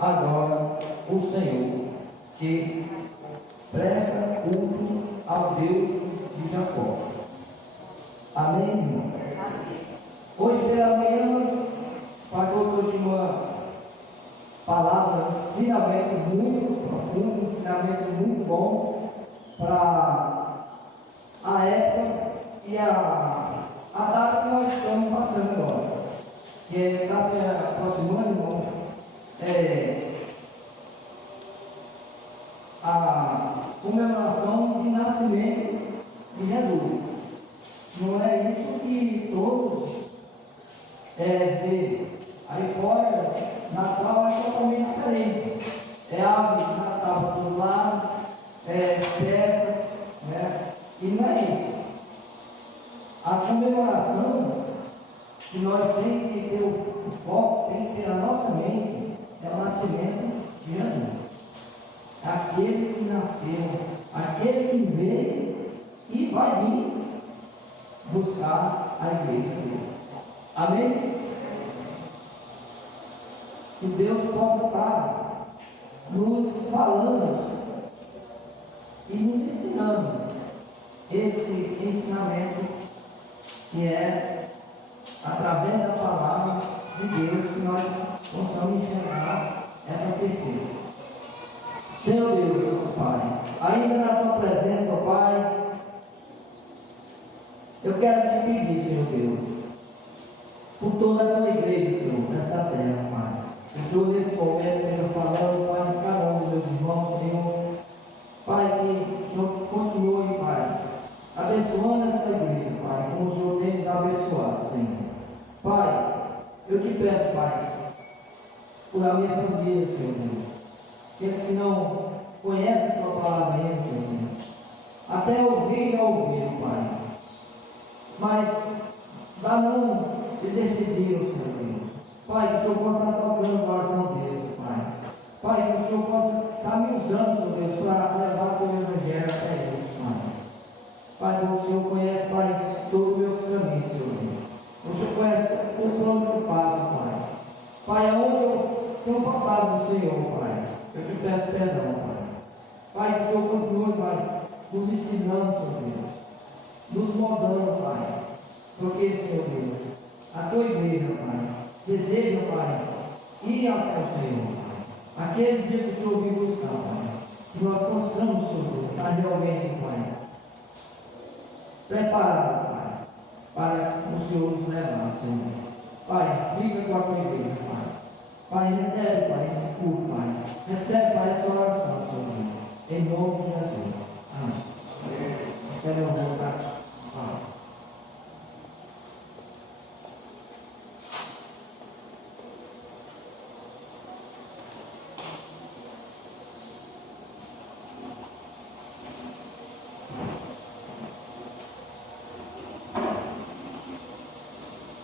adora o Senhor, que presta culto ao Deus de Jacó. Amém, irmão? Hoje pela manhã, o pastor trouxe uma palavra, um ensinamento muito profundo, um ensinamento muito bom para a época e a data que nós estamos passando agora, que está se aproximando, irmão, a comemoração de nascimento de Jesus. Não é isso que todos vê. Aí fora, Natal é totalmente diferente. É árvore de Natal para todo lado, festas, né? E não é isso. A comemoração que nós temos que ter o foco, tem que ter na nossa mente, é o nascimento de Jesus. Aquele que nasceu, aquele que veio e vai vir buscar a igreja dele. Amém? Que Deus possa estar nos falando e nos ensinando esse ensinamento que é através da palavra de Deus que nós possamos enxergar essa certeza. Senhor Deus, Pai, ainda na tua presença, Pai, eu quero te pedir, Senhor Deus, por toda a tua igreja, Senhor, nesta terra, Pai. O Senhor, nesse momento, esteja falando, Pai, de cada um dos meus irmãos, Senhor. Pai, que o Senhor continue, Pai, abençoando essa igreja, Pai, como o Senhor tem nos abençoado, Senhor. Pai, eu te peço, Pai, por a minha família, Senhor Deus. Aqueles que não conhecem a tua palavra ainda, Senhor Deus. Até ouvir e ouvir, Pai. Mas, para não se decidir, Senhor Deus. Pai, que o Senhor possa estar tocando o coração deles, Pai. Pai, que o Senhor possa estar me usando, Senhor Deus, para levar o teu evangelho até eles, Pai. Pai, o Senhor conhece, Pai, todos os meus caminhos, Senhor Deus. O Senhor conhece o plano que eu passo, Pai. Pai, aonde eu tenho faltado no Senhor, Pai, eu te peço perdão, Pai. Pai, que o Senhor continue, Pai, nos ensinando, Senhor Deus, nos moldando, Pai. Porque, Senhor Deus, a tua igreja, Pai, deseja, Pai, ir até o Senhor, Pai. Aquele dia que o Senhor vir buscar, Pai, que nós possamos, Senhor Deus, estar realmente, Pai, preparados, Pai, para o Senhor nos levar, Senhor. Pai, fica com a tua igreja, Pai. Pai, recebe, Pai, esse culto, Pai. Recebe, Pai, essa oração, Senhor Deus. Em nome de Jesus. Amém. Quero voltar.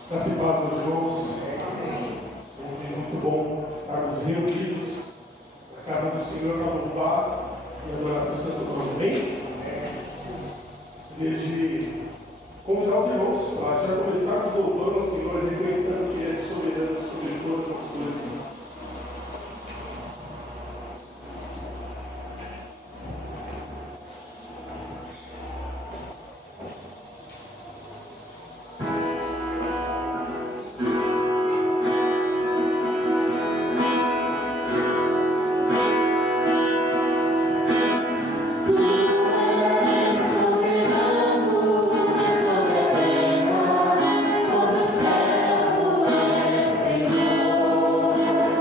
Graças e paz, meus irmãos. Sempre muito bom estarmos reunidos na casa do Senhor para louvar e adorar seu santo nome. Bem? Desde convidar os irmãos a já começarmos louvando ao Senhor e reconhecendo que Ele é soberano sobre todas as coisas. Sobre os céus, tu és Senhor.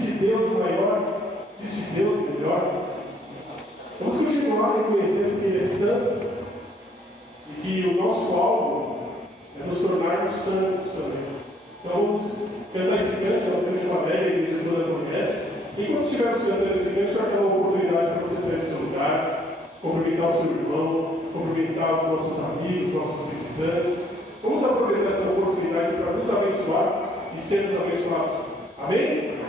Existe Deus maior? Existe Deus melhor? Vamos continuar reconhecendo que Ele é santo e que o nosso alvo é nos tornarmos santos também. Então vamos cantar esse canto, é um canto de uma velha igreja toda conhece. Enquanto estivermos cantando esse canto, já tem uma oportunidade para você sair do seu lugar, cumprimentar o seu irmão, cumprimentar os nossos amigos, nossos visitantes. Vamos aproveitar essa oportunidade para nos abençoar e sermos abençoados. Amém? Amém.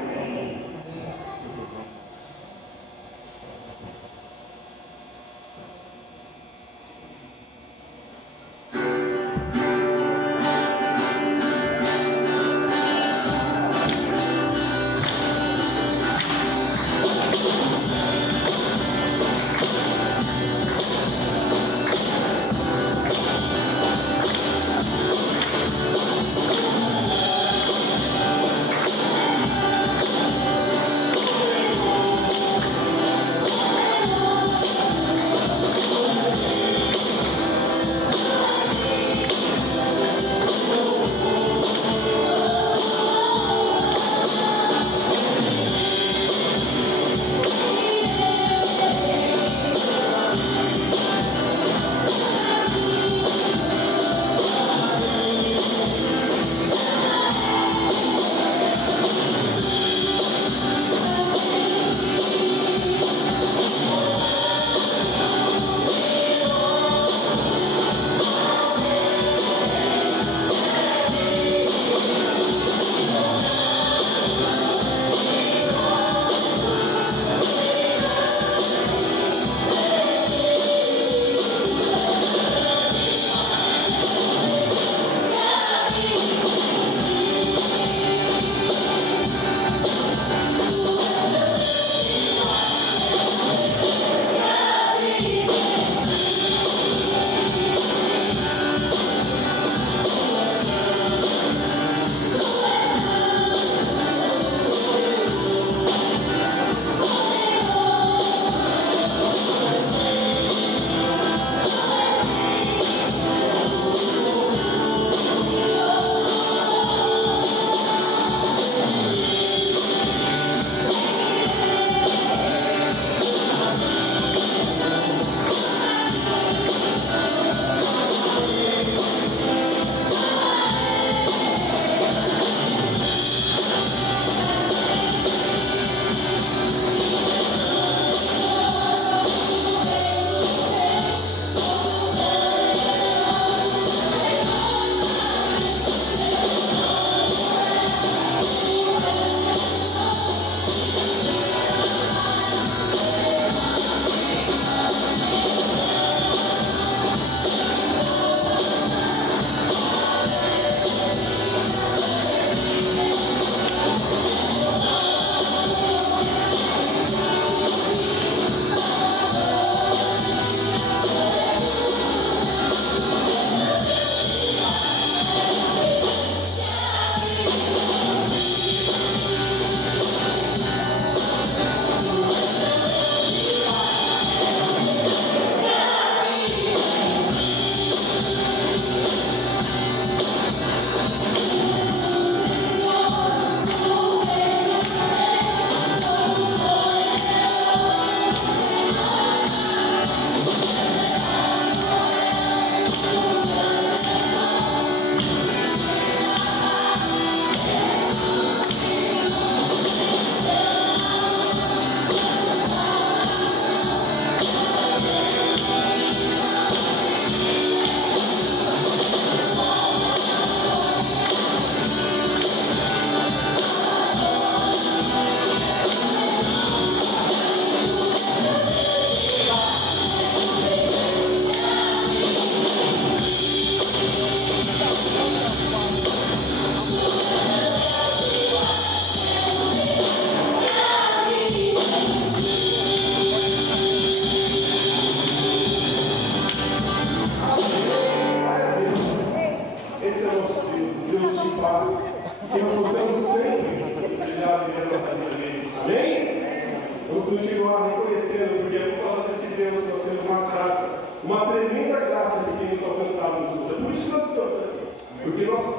continuar reconhecendo, porque é por causa desse Deus que nós temos uma graça, uma tremenda graça de quem nos alcançado nos usa. É por isso que nós estamos aqui. Porque nós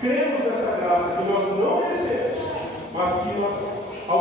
cremos nessa graça que nós não merecemos, mas que nós, ao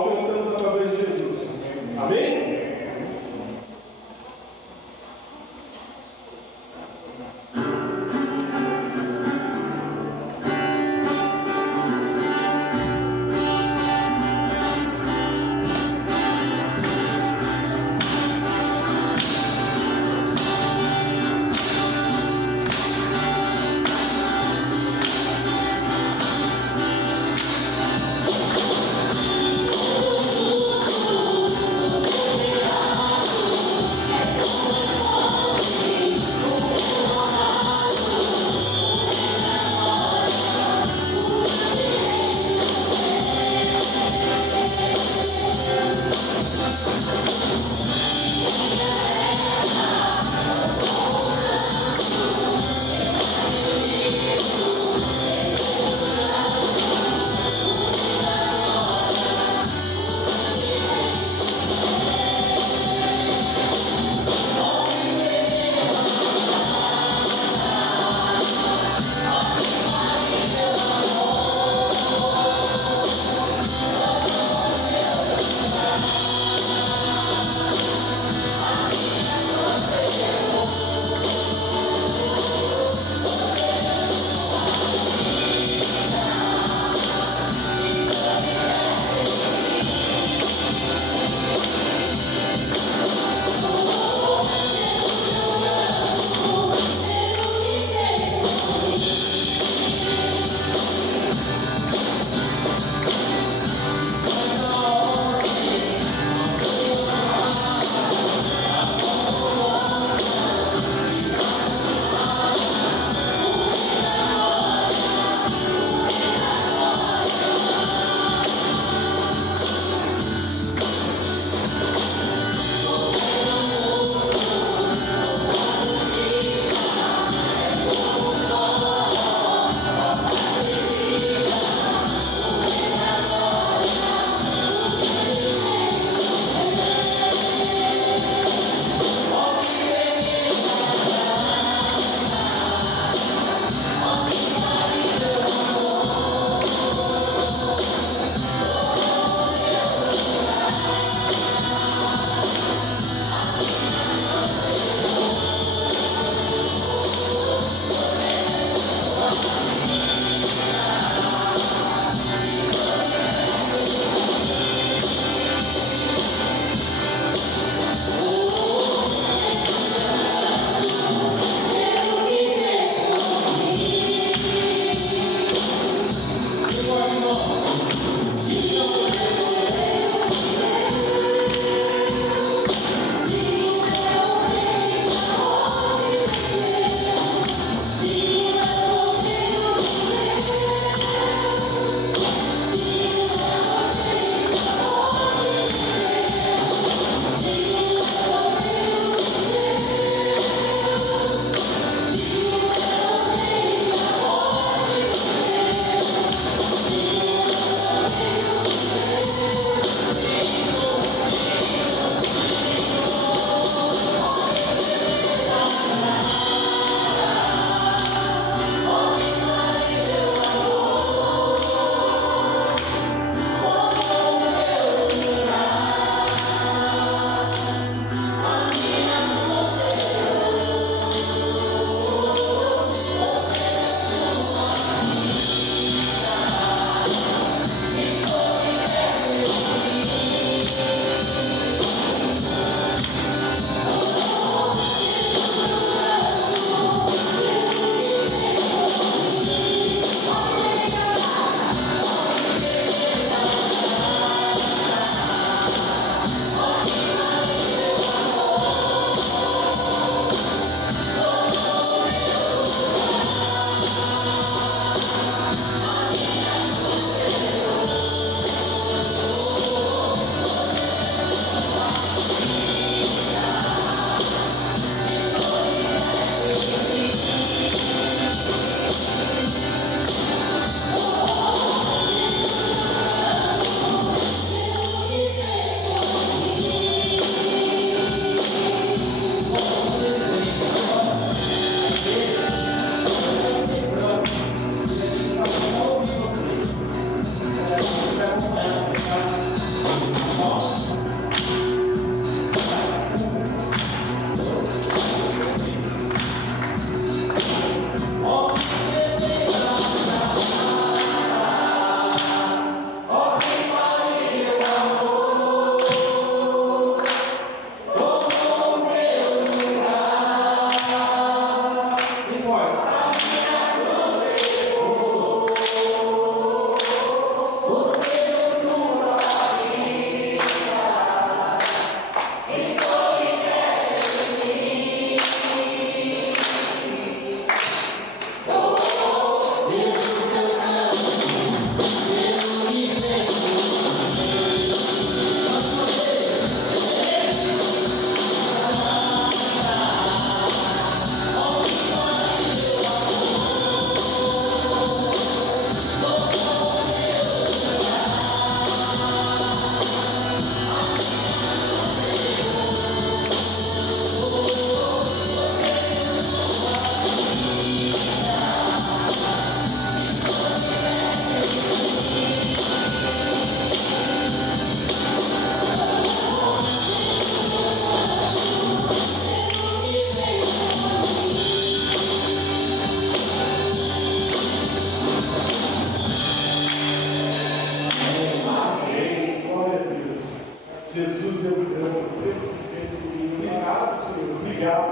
Jesus, eu amo, pelo que fez por mim. Obrigado, Senhor, obrigado.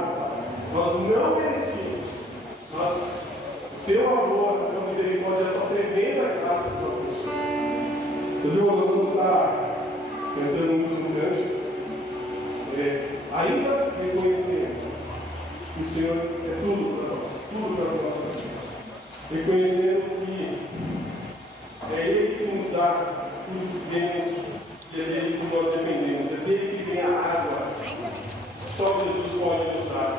Nós não merecíamos. O teu amor, a tua misericórdia, a tua tremenda graça nos alcançou. Meus irmãos, nós vamos estar cantando um último canto. Ainda reconhecendo que o Senhor é tudo para nós, tudo para as nossas vidas. Reconhecendo que é Ele que nos dá tudo que temos e é dele que nós dependemos, é dele que vem a água. Só Jesus pode nos dar.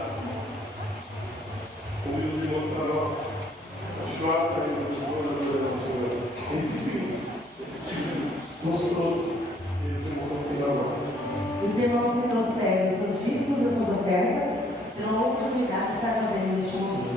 Convido os irmãos para nós continuar saindo dos bons do Senhor. Esse espírito gostoso, eles irmãos vão ter agora. Os irmãos que trouxeram seus dízimos e suas ofertas terão a oportunidade de estar fazendo neste momento.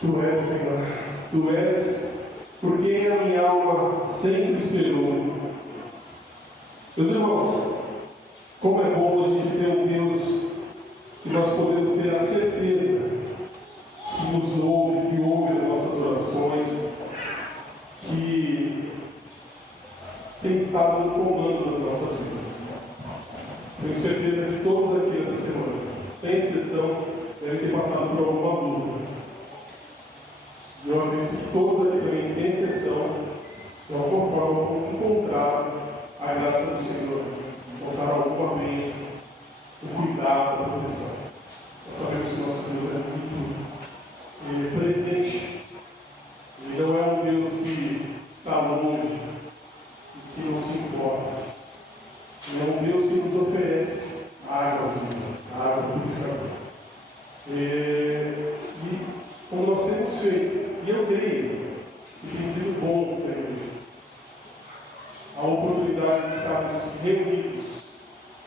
Tu és, Senhor. Tu és por quem a minha alma sempre esperou. Meus irmãos, como é bom a gente ter um Deus que nós podemos ter a certeza que nos ouve, que ouve as nossas orações, que tem estado no comando das nossas vidas. Tenho certeza que todos aqui essa semana, sem exceção, devem ter passado por alguma dúvida. Eu acredito que todos aqui também, sem exceção, de alguma forma vão encontrar a graça do Senhor, encontrar alguma bênção, o cuidado, a proteção. Nós sabemos que nosso Deus é muito presente. Ele não é um Deus que está longe e que não se importa. Ele é um Deus que nos oferece água viva, água purificadora. E como nós temos feito, e eu creio que tem sido bom ter a oportunidade de estarmos reunidos,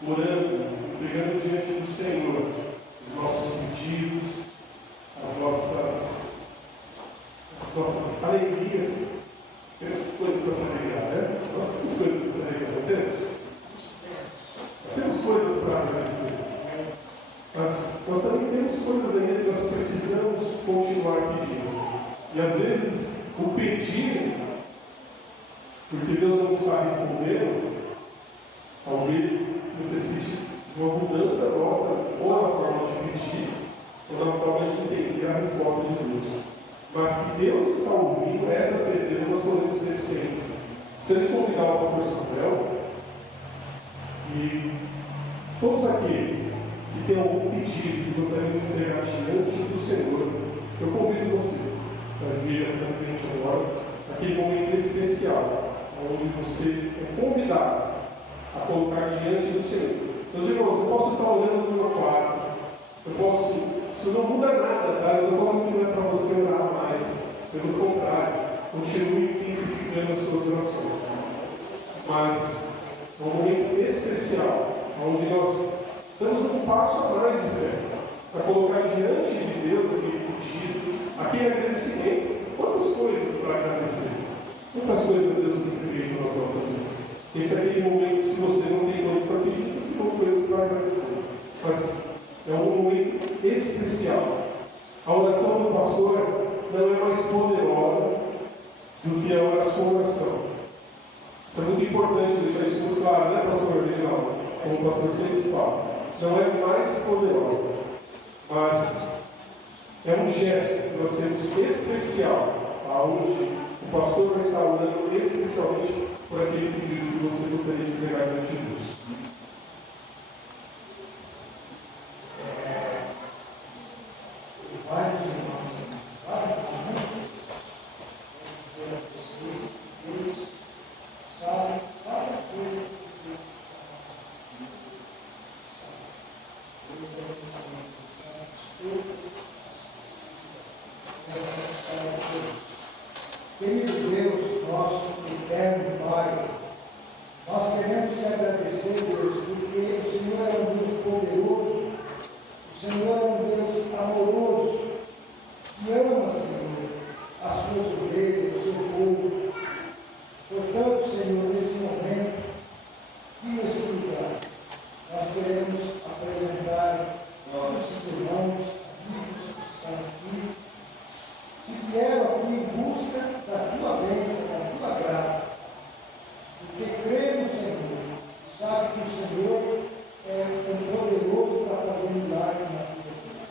orando, pregando diante do Senhor os nossos pedidos, as nossas alegrias. Temos coisas para se alegrar, né? Nós temos coisas para se alegrar, não temos? Nós temos coisas para agradecer. Mas nós também temos coisas ainda que nós precisamos continuar pedindo. E às vezes o pedir, porque Deus não está respondendo, talvez necessite de uma mudança nossa, ou na forma de pedir, ou na forma de entender a resposta de Deus. Mas que Deus está ouvindo, essa certeza nós podemos ter sempre. Se a gente convidar o pastor Samuel, e todos aqueles que têm algum pedido que gostariam de entregar diante do Senhor, eu convido você para vir aqui na frente agora, naquele momento especial, onde você é convidado a colocar diante do Senhor. Meus irmãos, eu posso estar olhando para o meu quarto, isso não muda nada, tá? Eu não estou falando que não é para você orar mais, pelo contrário, continue intensificando as suas orações. Mas é um momento especial, onde nós damos um passo a mais de fé, para colocar diante de Deus aquele pedido, aquele agradecimento. Quantas coisas para agradecer? Quantas coisas Deus tem feito nas nossas vidas? Esse é aquele momento, se você não tem coisas para pedir, você tem coisas para agradecer. Mas é um momento especial. A oração do pastor não é mais poderosa do que a sua oração. Isso é muito importante deixar isso muito claro, né, pastor Reginaldo? Como o pastor sempre fala. Não é mais poderosa, mas é um gesto que nós temos especial, aonde o pastor vai estar orando especialmente por aquele pedido que você gostaria de pegar diante de Deus. Vários irmãos, Deus sabe cada coisa que você Querido Deus, nosso eterno Pai, nós queremos te agradecer, Deus, porque o Senhor é um Deus poderoso, o Senhor é um Deus amoroso, que ama, Senhor, as suas ovelhas, o seu povo. Portanto, Senhor, nesse momento, e nesse lugar, nós queremos apresentar todos os irmãos, amigos que estão aqui, que vieram aqui em busca da tua bênção, da tua graça, porque crê no Senhor, sabe que o Senhor é um poderoso para fazer milagre na vida deles.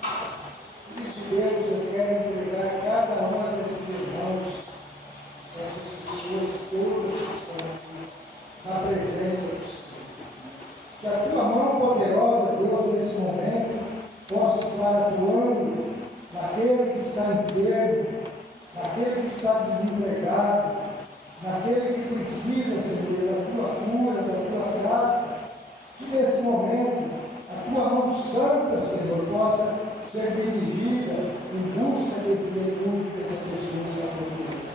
Por isso, Deus, eu quero entregar cada uma desses irmãos, essas pessoas todas que estão aqui, na presença do Senhor. Que a tua mão poderosa, Deus, nesse momento, possa estar atuando naquele que está enfermo, naquele que está desempregado, naquele que precisa, Senhor, da tua cura, da tua graça, que nesse momento a tua mão santa, Senhor, possa ser dirigida em busca desse recurso que essa pessoa está procurando.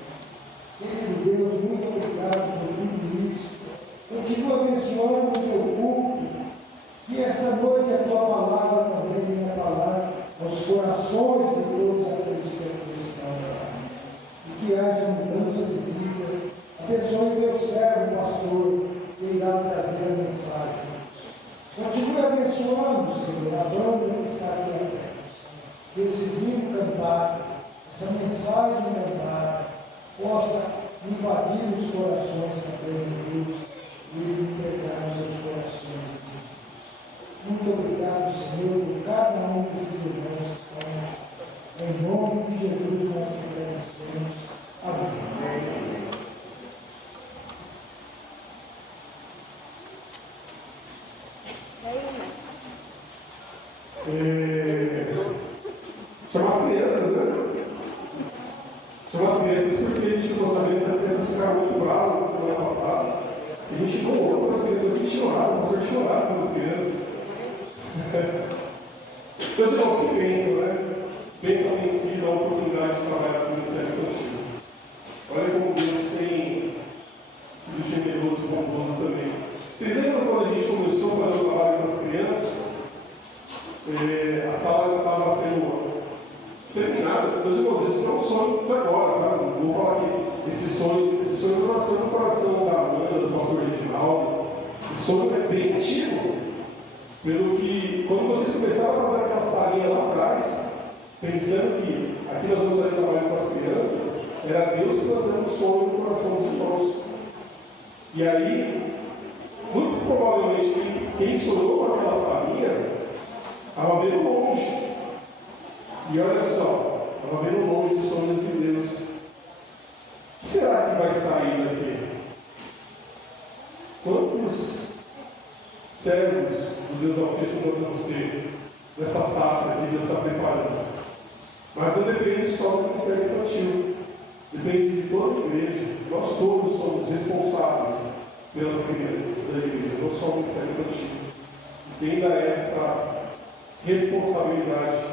Querido Deus, muito obrigado por tudo isso. Continua abençoando o teu culto, que esta noite a tua palavra também venha falar aos corações de todos aqueles que aqui estão. que haja mudança de vida. Abençoe teu servo, pastor, que irá trazer a mensagem. Continue abençoando, Senhor, a banda que está aqui atrás. Que esse hino cantado, essa mensagem cantada, possa invadir os corações também, Deus, e entregar os seus corações, Deus. Muito obrigado, Senhor, por cada um desses irmãos que estão. Em nome de Jesus nós agradecemos. Amém. Chamar as crianças, né? Chamar as crianças porque a gente ficou sabendo que as crianças ficaram muito bravas na semana passada. E a gente colocou para as crianças, a gente chorava, nós vamos chorar com as crianças. Meus irmãos que pensam, né? Pensam em si da oportunidade de trabalhar com o Ministério Infantil. Olha como Deus tem sido generoso e bondoso também. Vocês lembram quando a gente começou a fazer o trabalho com as crianças? A sala estava sendo terminada. Meus irmãos, esse não é um sonho de agora, tá? Não vou falar que esse sonho nasceu no coração da Amanda, do pastor Reginaldo. Esse sonho é bem antigo. Pelo que, quando vocês começaram a fazer aquela salinha lá atrás, pensando que aqui nós vamos fazer trabalho com as crianças, era Deus plantando um sonho no coração dos irmãos. E aí, muito provavelmente, quem sonhou com aquela salinha estava vendo longe. E olha só, estava vendo longe o sonho de Deus. O que será que vai sair daqui? Quantos servos do Deus Altíssimo nós vamos ter nessa safra que Deus está preparando? Mas não depende só do Ministério Infantil. Depende de toda a igreja. Nós todos somos responsáveis pelas crianças da igreja, não só o Ministério Infantil. Tenha essa responsabilidade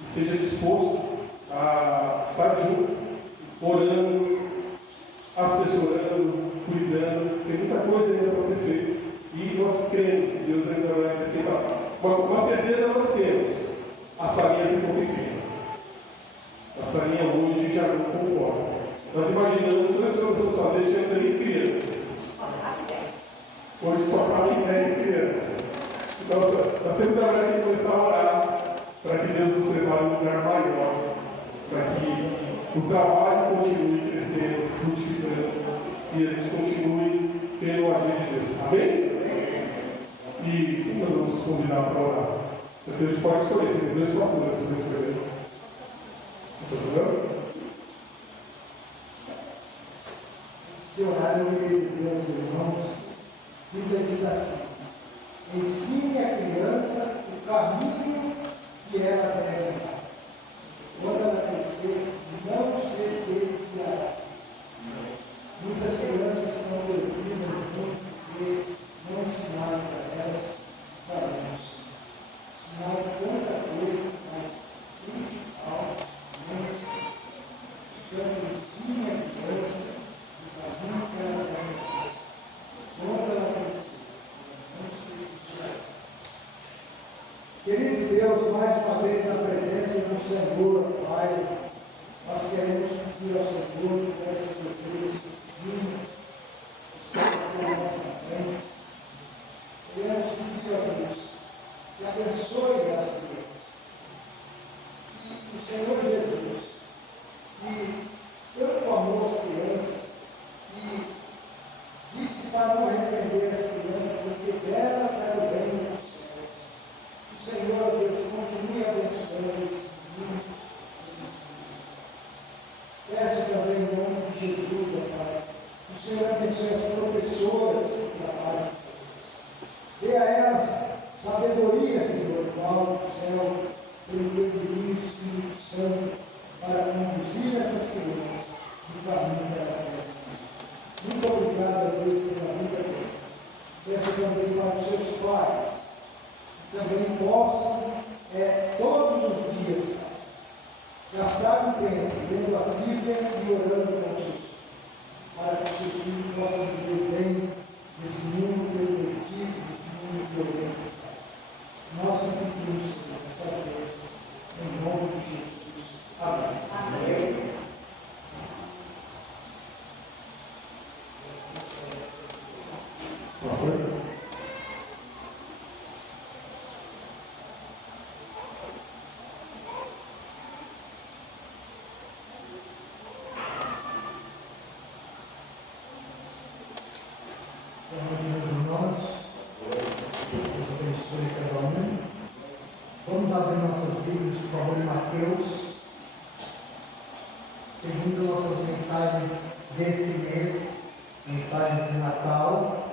e seja disposto a estar junto, orando, assessorando, cuidando. Tem muita coisa ainda para ser feita. E nós cremos que Deus ainda vai acrescentar. Uma certeza nós temos: a salinha ficou pequena. A salinha hoje já não concorda. Nós imaginamos que nós começamos a fazer tinha 3 crianças. Hoje só cabe 10 crianças. Então, nós temos agora que começar a orar para que Deus nos prepare um lugar maior, para que o trabalho continue crescendo, frutificando e a gente continue tendo o agir de Deus. Amém? E nós vamos convidar para orar. Você pode escolher, tem 2 pastores para escolher. Está entendendo? De orar, eu queria dizer aos irmãos, a Bíblia diz assim: ensine a criança o caminho que ela deve andar. Quando ela crescer, não se desviará. Muitas crianças estão perdidas porque não ensinaram para elas valores. Ensinaram tanta coisa, mas principal não ensinaram. Então, ensine a criança o caminho que ela deve andar. Quando ela crescer, não se desviará. Querido Deus, mais uma vez na presença do Senhor, Pai, nós queremos pedir ao Senhor que essas igrejas divinas que estão aqui na nossa frente, queremos pedir a Deus que abençoe as crianças. E o Senhor Jesus, que tanto amou as crianças, que disse para não repreender as crianças, porque delas era o reino dos céus. O Senhor, Deus, continue abençoando esses meninos, essas meninas. Peço também em nome de Jesus, ó Pai, que o Senhor abençoe as professoras que trabalham com eles. Dê a elas sabedoria, Senhor, do alto do céu, pelo teu divino Espírito Santo, para conduzir essas crianças no caminho que elas devem. Muito obrigado, Deus, pela vida deles. Peço também para os seus pais, que também possam, todos os dias, gastar um tempo lendo a Bíblia e orando com os seus filhos, para que os seus filhos possam viver bem nesse mundo pervertido, nesse mundo violento. Nós pedimos, Senhor, essa bênção, em nome de Jesus. Amém. Amém. Mateus, seguindo nossas mensagens deste mês, mensagens de Natal.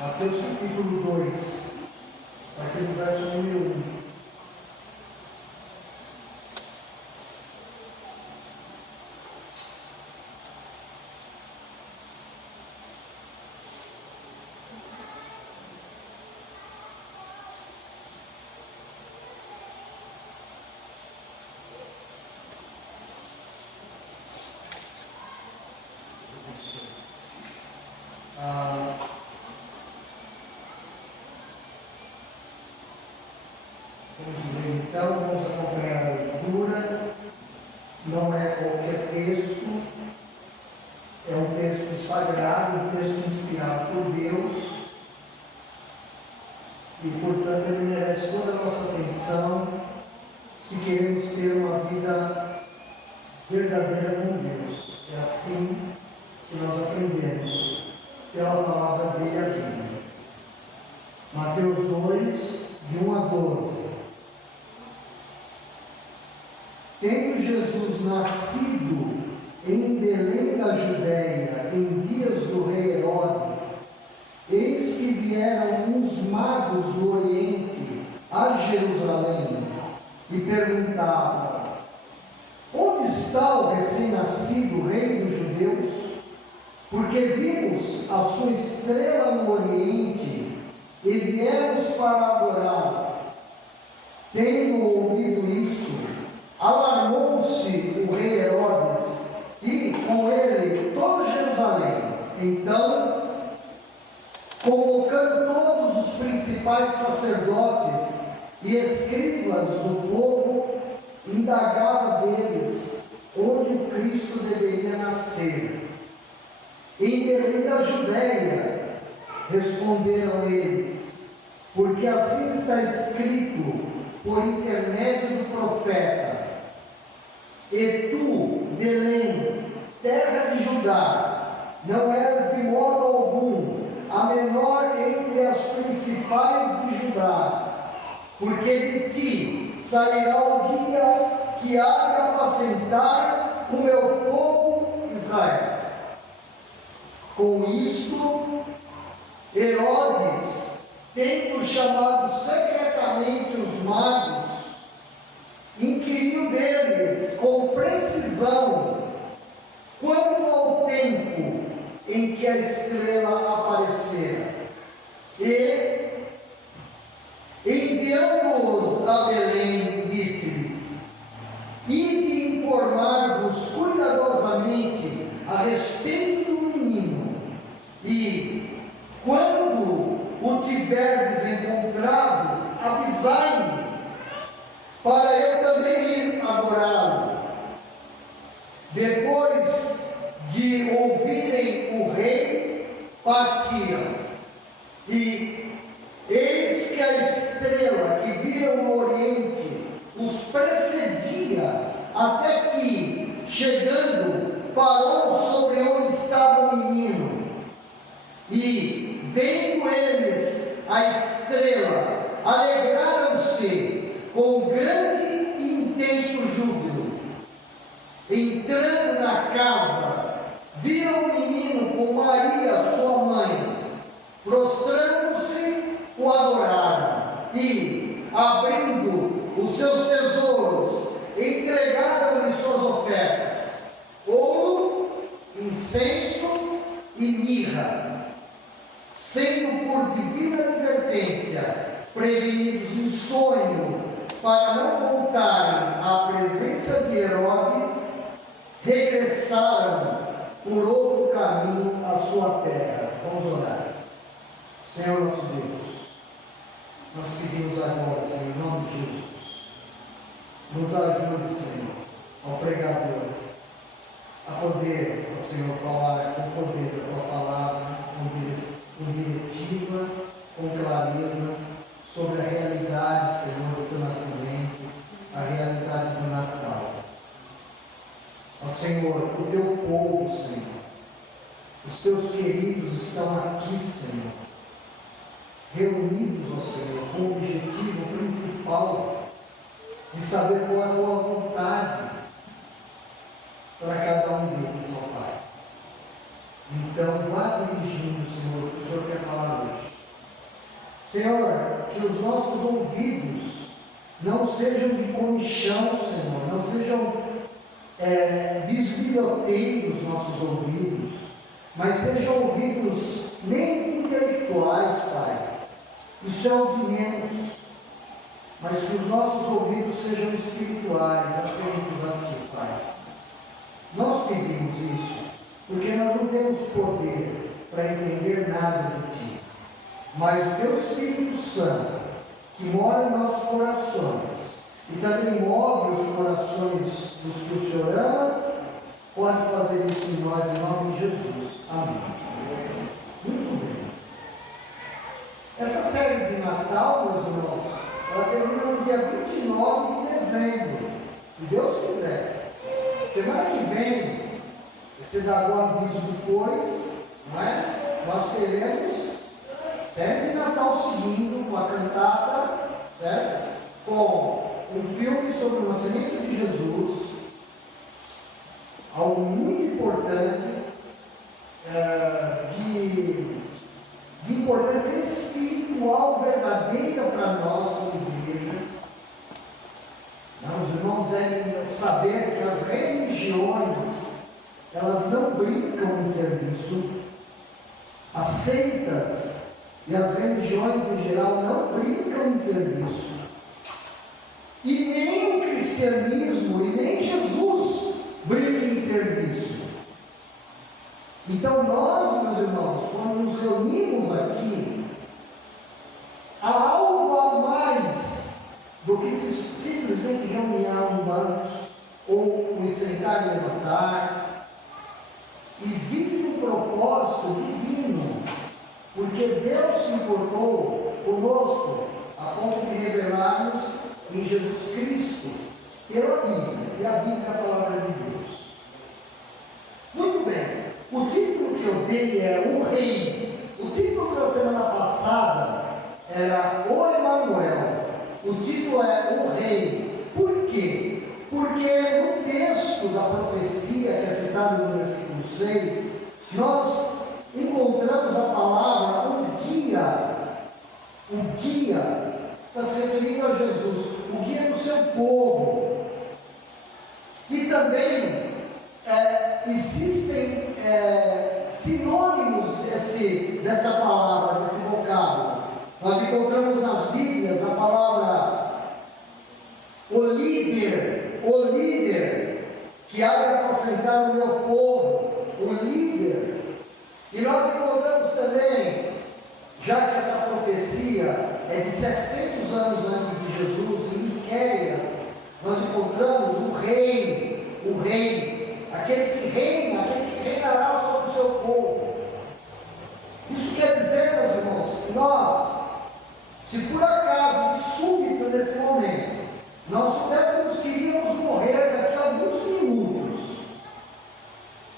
Mateus capítulo 2, a partir do verso número 1. Então, vamos acompanhar a leitura. Não é qualquer texto, é um texto sagrado, um texto inspirado por Deus, e, portanto, ele merece toda a nossa atenção se queremos ter uma vida verdadeira com Deus. É assim que nós aprendemos pela palavra dele, a Bíblia. Mateus 2, de 1 a 12. Tendo Jesus nascido em Belém da Judéia, em dias do rei Herodes, eis que vieram uns magos do Oriente a Jerusalém e perguntavam: onde está o recém-nascido rei dos judeus? Porque vimos a sua estrela no Oriente e viemos para adorá-lo. Tendo ouvido isso, alarmou-se o rei Herodes e com ele toda Jerusalém. Então, convocando todos os principais sacerdotes e escribas do povo, indagava deles onde o Cristo deveria nascer. Em Belém da Judéia, responderam eles, porque assim está escrito por intermédio do profeta: e tu, Belém, terra de Judá, não és de modo algum a menor entre as principais de Judá, porque de ti sairá o guia que há de apacentar o meu povo Israel. Com isto, Herodes, tendo chamado secretamente os magos, inquiriu deles com precisão quanto ao tempo em que a estrela aparecera. E, enviando-os a Belém, disse-lhes: ide informar-vos cuidadosamente a respeito do menino, e, quando o tiverdes encontrado, avisai-me, para eu também ir adorá-lo. Depois de ouvirem o rei, partiram. E eis que a estrela que viram no Oriente os precedia, até que, chegando, parou sobre onde estava o menino. E, vendo eles a estrela, alegraram-se com grande e intenso júbilo. Entrando na casa, viram o menino com Maria, sua mãe. Prostrando-se, o adoraram. E, abrindo os seus tesouros, entregaram-lhe suas ofertas: ouro, incenso e mirra. Sendo por divina advertência prevenidos em sonho, para não voltarem à presença de Herodes, regressaram por outro caminho à sua terra. Vamos orar. Senhor nosso Deus, nós pedimos agora, Senhor, em nome de Jesus, nos ajude, Senhor, ao pregador, a poder, Senhor, falar com o poder da Tua palavra, com diretiva, com clareza, sobre a realidade, Senhor, do Teu nascimento, a realidade do Natal. Ó Senhor, o Teu povo, Senhor, os Teus queridos estão aqui, Senhor, reunidos, ó Senhor, com o objetivo principal de saber qual é a tua vontade para cada um deles, ó Pai. Então, vá dirigindo, Senhor, o que o Senhor quer falar hoje. Senhor, que os nossos ouvidos não sejam de comichão, Senhor, não sejam bisbilhoteiros nossos ouvidos, mas sejam ouvidos nem intelectuais, Pai. Isso é o de menos. Mas que os nossos ouvidos sejam espirituais, atentos a Ti, Pai. Nós pedimos isso, porque nós não temos poder para entender nada de Ti. Mas o Teu Espírito Santo, que mora em nossos corações, e também move os corações dos que o Senhor ama, pode fazer isso em nós, em nome de Jesus. Amém. Muito bem. Essa série de Natal, meus irmãos, ela termina no dia 29 de dezembro, se Deus quiser. Semana que vem, você dá o aviso depois, não é? Nós teremos série de Natal seguindo, com a cantata, certo? Com um filme sobre o nascimento de Jesus, algo muito importante, de importância espiritual verdadeira para nós como igreja. Os irmãos devem saber que as religiões, elas não brincam em serviço. As seitas e as religiões em geral não brincam em serviço. E nem o cristianismo, e nem Jesus brinca em serviço. Então nós, meus irmãos, quando nos reunimos aqui, há algo a mais do que simplesmente reunião em bancos, ou o sentar e levantar. Existe um propósito divino, porque Deus se importou conosco a ponto de revelar-nos em Jesus Cristo, pela Bíblia, e a Bíblia é a palavra de Deus. Muito bem, o título que eu dei é O Rei. O título da semana passada era O Emanuel. O título é O Rei. Por quê? Porque no texto da profecia, que é citado no versículo 6, nós encontramos a palavra o guia. O guia está se referindo a Jesus, o guia do seu povo. E também existem sinônimos dessa palavra, desse vocábulo. Nós encontramos nas Bíblias a palavra o líder, que há de apacentar o meu povo, o líder. E nós encontramos também, já que essa profecia é de 700 anos antes de Jesus, em Miqueias, nós encontramos o rei, aquele que reinará sobre o seu povo. Isso quer dizer, meus irmãos, que nós, se por acaso, de súbito nesse momento, nós soubéssemos que iríamos morrer daqui a alguns minutos,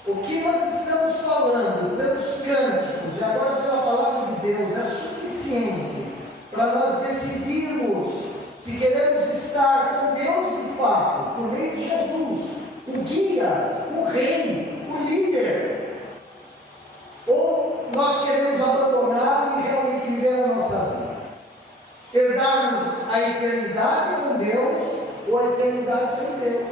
o que nós estamos falando pelos cânticos e agora pela palavra de Deus é suficiente para nós decidirmos se queremos estar com Deus de fato, por meio de Jesus, o guia, o rei, o líder, ou nós queremos abandonar e realmente viver a nossa vida, herdarmos a eternidade com Deus ou a eternidade sem Deus.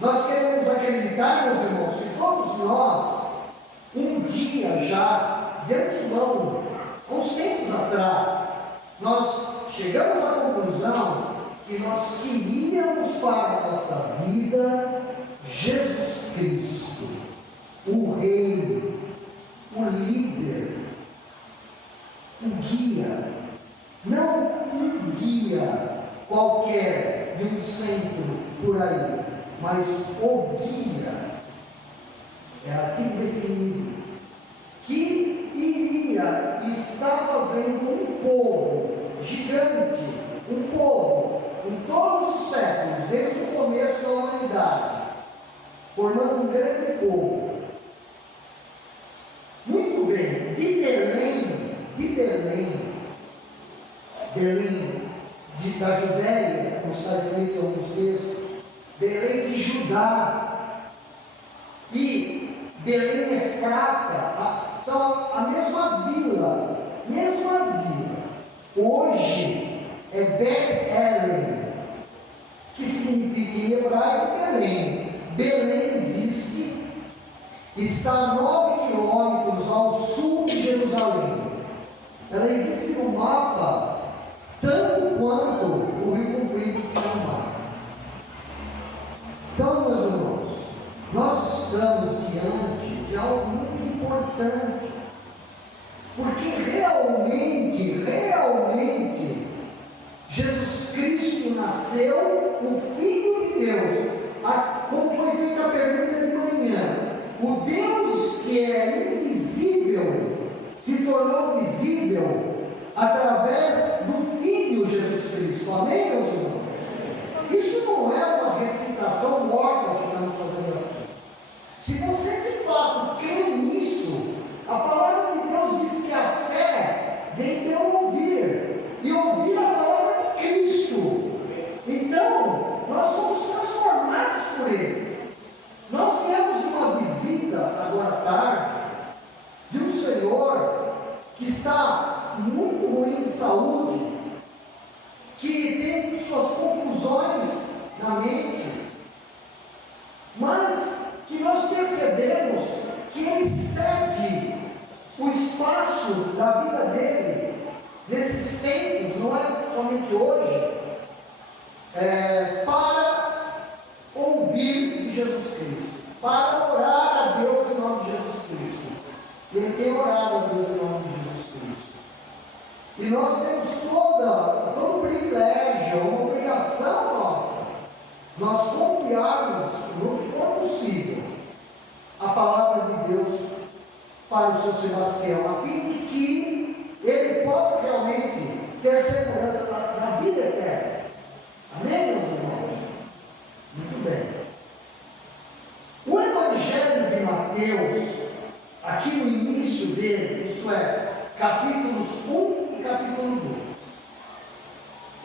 Nós queremos acreditar, meus irmãos, que todos nós, um dia já, de antemão, uns tempos atrás, nós chegamos à conclusão que nós queríamos para a nossa vida Jesus Cristo, o Rei, o líder, o guia, não um guia qualquer de um centro por aí, mas o guia, é aqui definido, que iria e está fazendo um povo gigante, um povo em todos os séculos, desde o começo da humanidade, formando um grande povo. Muito bem, de Belém da Judéia, como está escrito em alguns textos, Belém de Judá e Belém Efrata, são a mesma vila. Hoje é Bet-Elen, que significa em hebraico Belém. Belém existe, está a 9 quilômetros ao sul de Jerusalém. Ela existe no mapa tanto quanto o Rio Comprido está no mapa. Então, meus irmãos, nós estamos diante de algo muito importante, porque realmente, Jesus Cristo nasceu, o Filho de Deus. Como foi feita a pergunta de manhã, o Deus que é invisível se tornou visível através do Filho Jesus Cristo. Amém, meus irmãos? Isso não é uma recitação morta que estamos fazendo aqui. Se você de fato crê nisso, a palavra de Deus diz que a fé vem pelo ouvir, e ouvir a palavra de Cristo. Então, nós somos transformados por Ele. Nós viemos de uma visita, agora à tarde, de um senhor que está muito ruim de saúde, que tem suas confusões na mente, mas que nós percebemos que ele cede o espaço da vida dele, nesses tempos, não é somente hoje, para ouvir de Jesus Cristo, para orar a Deus em nome de Jesus Cristo. E ele tem orado a Deus em nome de Jesus Cristo. E nós temos todo um privilégio, uma obrigação nossa, nós confiarmos no que for possível a palavra de Deus para o seu Sebastião, a fim de que ele possa realmente ter segurança da vida eterna. Amém, meus irmãos? Muito bem. O Evangelho de Mateus, aqui no início dele, isto é, capítulos 1 e capítulo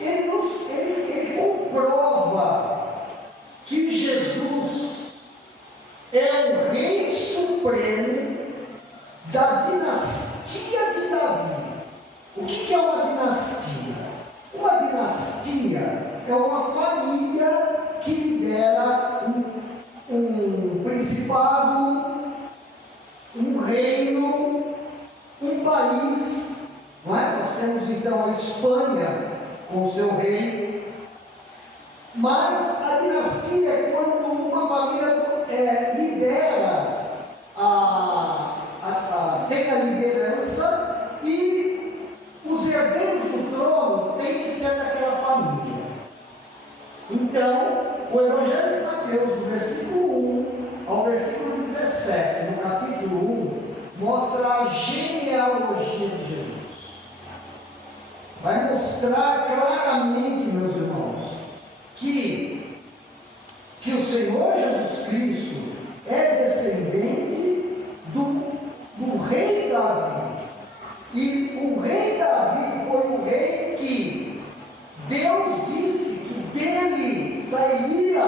2, ele comprova que Jesus é o Rei Supremo da dinastia de Davi. O que é uma dinastia? Uma dinastia é uma família que lidera um principado, um reino, um país. Não é? Nós temos então a Espanha com o seu rei, mas a dinastia é quando uma família lidera, tem a liderança e os herdeiros do trono têm que ser daquela família. Então, o Evangelho de Mateus, do versículo 1 ao versículo 17, no capítulo 1, mostra a genealogia de Jesus. Vai mostrar claramente, meus irmãos, que o Senhor Jesus Cristo é descendente do rei Davi. E o rei Davi foi o rei que Deus disse que dele sairia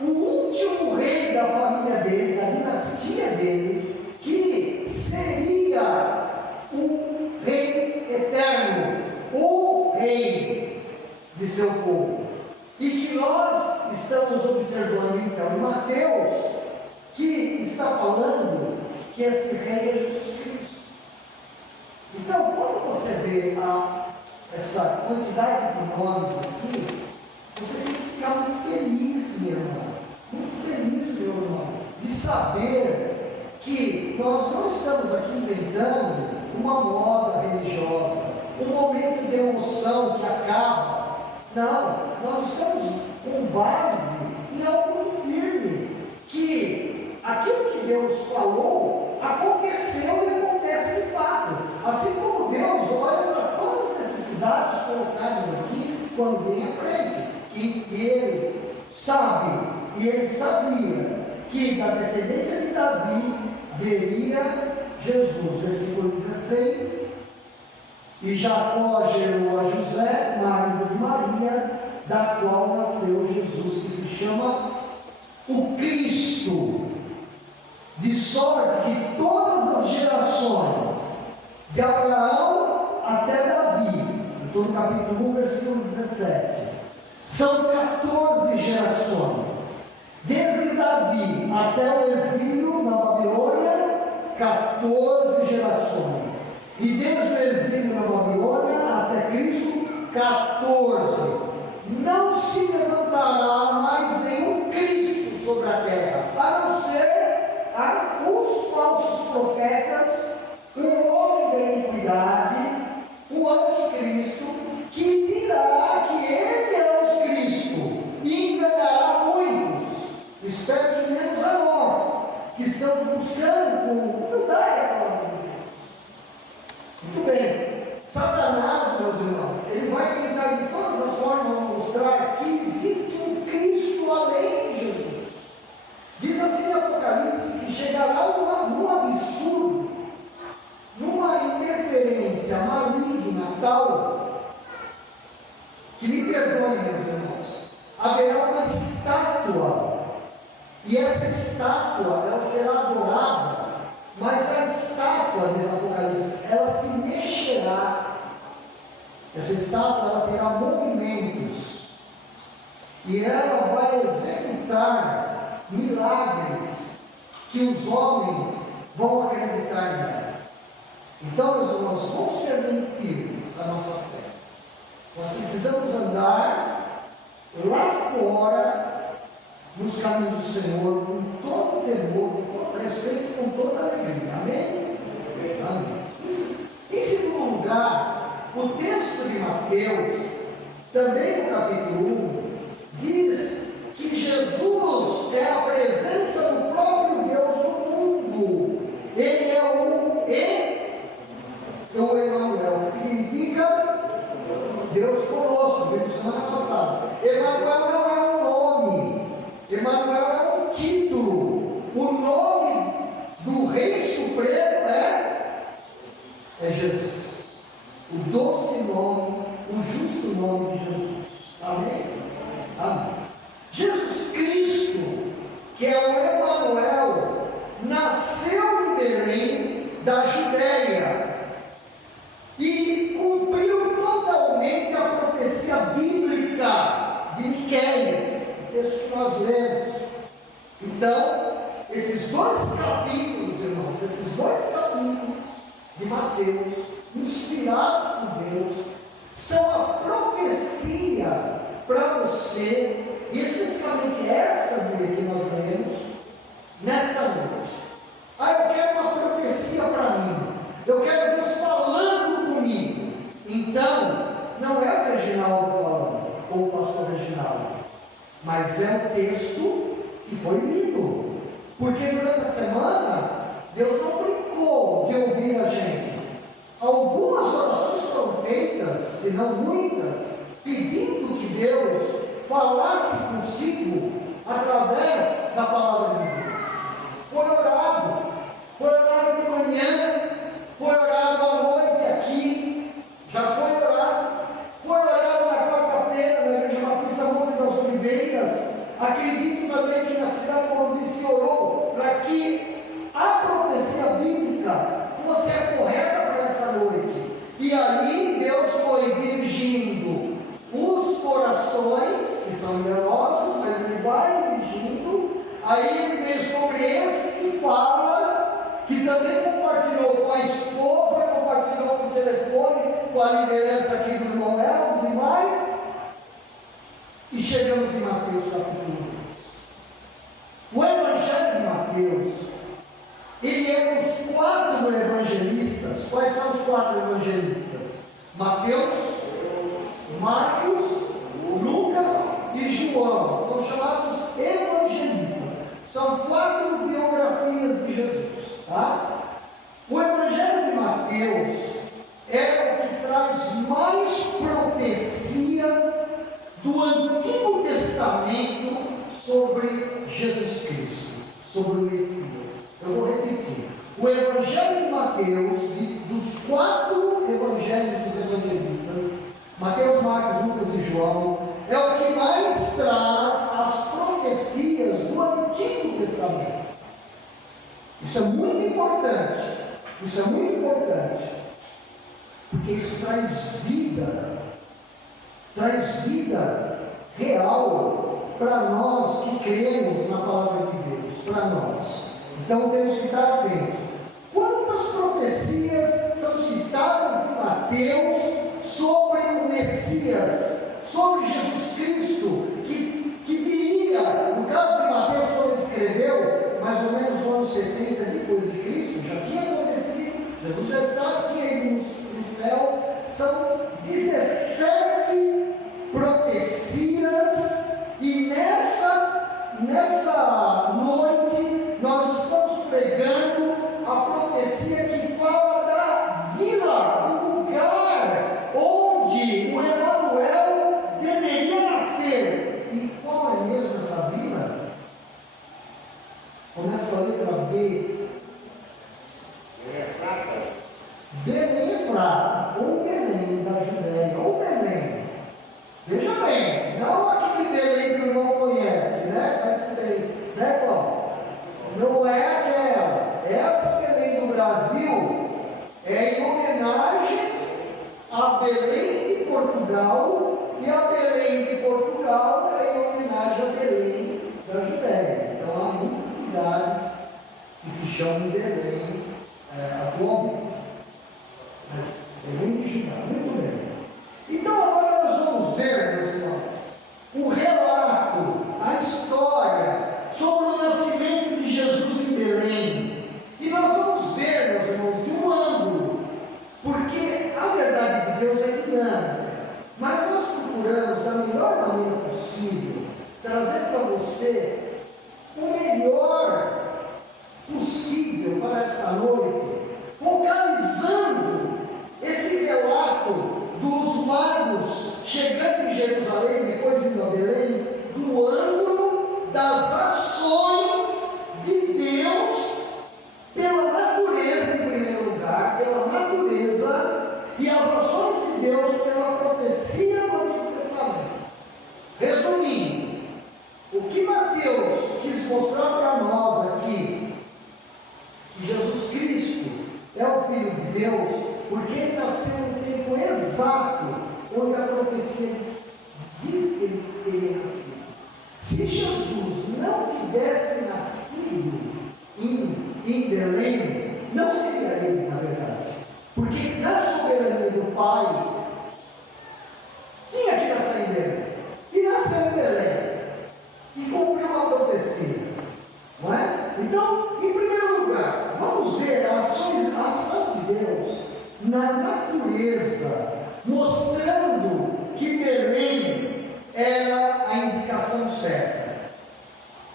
o último rei da família dele, da dinastia dele, que seria o rei eterno, o rei de seu povo. E que nós estamos observando então em Mateus, que está falando que esse rei é Jesus Cristo. Então, quando você vê essa quantidade de nomes aqui, você tem que ficar muito feliz, meu irmão. Muito feliz, meu irmão, de saber que nós não estamos aqui inventando uma moda religiosa, um momento de emoção que acaba. Não, nós estamos com base em algo firme, que aquilo que Deus falou aconteceu e acontece de fato. Assim como Deus olha para todas as necessidades colocadas aqui quando vem à frente, que Ele sabe, e Ele sabia que da descendência de Davi veria Jesus, versículo 16, E Jacó gerou a José, marido de Maria, da qual nasceu Jesus, que se chama o Cristo. De sorte que todas as gerações, de Abraão até Davi, estou no capítulo 1, versículo 17, são 14 gerações. Desde Davi até o exílio na Babilônia, 14 gerações. E desde o exílio na Babilônia até Cristo, 14. Não se levantará mais nenhum Cristo sobre a terra, a não ser os falsos profetas, o homem da iniquidade, o anticristo, que dirá que ele é o Cristo e enganará muitos. Espero que menos a nós, que estamos buscando mudar a palavra de Deus. Muito bem. Satanás, meus irmãos, ele vai tentar de todas as formas mostrar que existe um Cristo além de Jesus. Diz assim em Apocalipse que chegará num absurdo, numa interferência maligna tal, que me perdoem, meus irmãos, haverá uma estátua, e essa estátua ela será adorada, mas a estátua, diz Apocalipse, ela se mexerá. Essa estátua ela terá movimentos e ela vai executar milagres que os homens vão acreditar nela. Então, meus irmãos, vamos ter bem firmes a nossa fé. Nós precisamos andar lá fora nos caminhos do Senhor com todo temor, com todo respeito, com toda alegria. Amém? Amém. Em segundo lugar, o texto de Mateus, também no capítulo 1, diz que Jesus é a presença do próprio Deus no mundo. Ele é o Emanuel, que significa Deus conosco, vimos semana passada. Emanuel não é um nome, Emanuel é um título. O nome do Rei Supremo é Jesus. O doce nome, o justo nome de Jesus. Amém? Amém. Jesus Cristo, que é o Emanuel, nasceu em Belém, da Judéia, e cumpriu totalmente a profecia bíblica de Miqueias, o texto que nós lemos. Então, esses dois capítulos, irmãos, esses dois capítulos de Mateus, inspirados por Deus, são a profecia para você, e especificamente essa que nós lemos nesta noite. Eu quero uma profecia para mim, eu quero Deus falando comigo. Então, não é o Reginaldo falando, ou o pastor Reginaldo, mas é o texto que foi lido, porque durante a semana Deus não brincou de ouvir a gente. Algumas orações foram feitas, se não muitas, pedindo que Deus falasse consigo através da palavra de Deus. Foi orado de manhã, foi orado à noite aqui, já foi orado na quarta-feira na Igreja Batista Monte das Oliveiras. Acredito também que na cidade de Morumbi se orou para que a profecia bíblica fosse a correta para essa noite. E aí Deus foi dirigindo os corações, que são enganosos, mas Ele vai dirigindo. Aí Ele veio sobre esse que fala, que também compartilhou com a esposa, compartilhou com o telefone, com a liderança aqui do irmão Elvis e mais. E chegamos em Mateus capítulo 2. O Evangelho de Mateus, ele é os 4 evangelistas. Quais são os 4 evangelistas? Mateus, Marcos, Lucas e João. São chamados evangelistas. São 4 biografias de Jesus. Tá? O Evangelho de Mateus é o que traz mais profecias do Antigo Testamento sobre Jesus Cristo, sobre o Messias. Eu vou repetir. o Evangelho de Mateus, dos 4 evangelhos dos evangelistas, Mateus, Marcos, Lucas e João, é o que mais traz as profecias do Antigo Testamento. Isso é muito importante. Isso é muito importante. Porque isso traz vida real para nós que cremos na palavra de Deus, para nós. Então temos que estar atentos. Quantas profecias são citadas em Mateus sobre o Messias, sobre Jesus Cristo, que viria, no caso de Mateus, quando ele escreveu, mais ou menos no ano 70 depois de Cristo, já tinha acontecido, Jesus já está aqui aí no céu. São 17 profecias, e nessa noite nós estamos pregando a profecia que fala da vila, do lugar onde o Emanuel deveria nascer. E qual é mesmo essa vila? Começa a letra B. Belém Efrata, ou Belém da Judéia, ou Belém. Veja bem, não aquele Belém que o irmão conhece, né? Mas bem, né, Paulo? Não é aquela. Essa Belém do Brasil é em homenagem a Belém de Portugal, e a Belém de Portugal é em homenagem a Belém da Judéia. Então há muitas cidades que se chamam Belém atualmente. Mas Belém de Judá, muito bem. Então agora nós vamos ver, meus irmãos, o relato, a história sobre o nascimento de Jesus em Belém. E nós vamos ver, meus irmãos, de um ângulo, porque a verdade de Deus é dinâmica, mas nós procuramos da melhor maneira possível trazer para você o melhor possível para esta noite, focalizando esse relato dos magos chegando em Jerusalém, depois indo a Belém, do ângulo das ações de Deus pela natureza, em primeiro lugar, pela natureza, e as ações de Deus pela profecia do Antigo Testamento. Resumindo, o que Mateus quis mostrar para nós aqui, que Jesus Cristo é o Filho de Deus, porque ele nasceu no tempo exato onde a profecia diz que ele teria nascido. Se Jesus não tivesse nascido em Belém, não seria ele, na verdade, porque na soberania do Pai tinha que nascer em Belém, e nasceu em Belém, e cumpriu a profecia, não é? Então, em primeiro lugar, vamos ver a ação de Deus na natureza, mostrando que Belém era a indicação certa.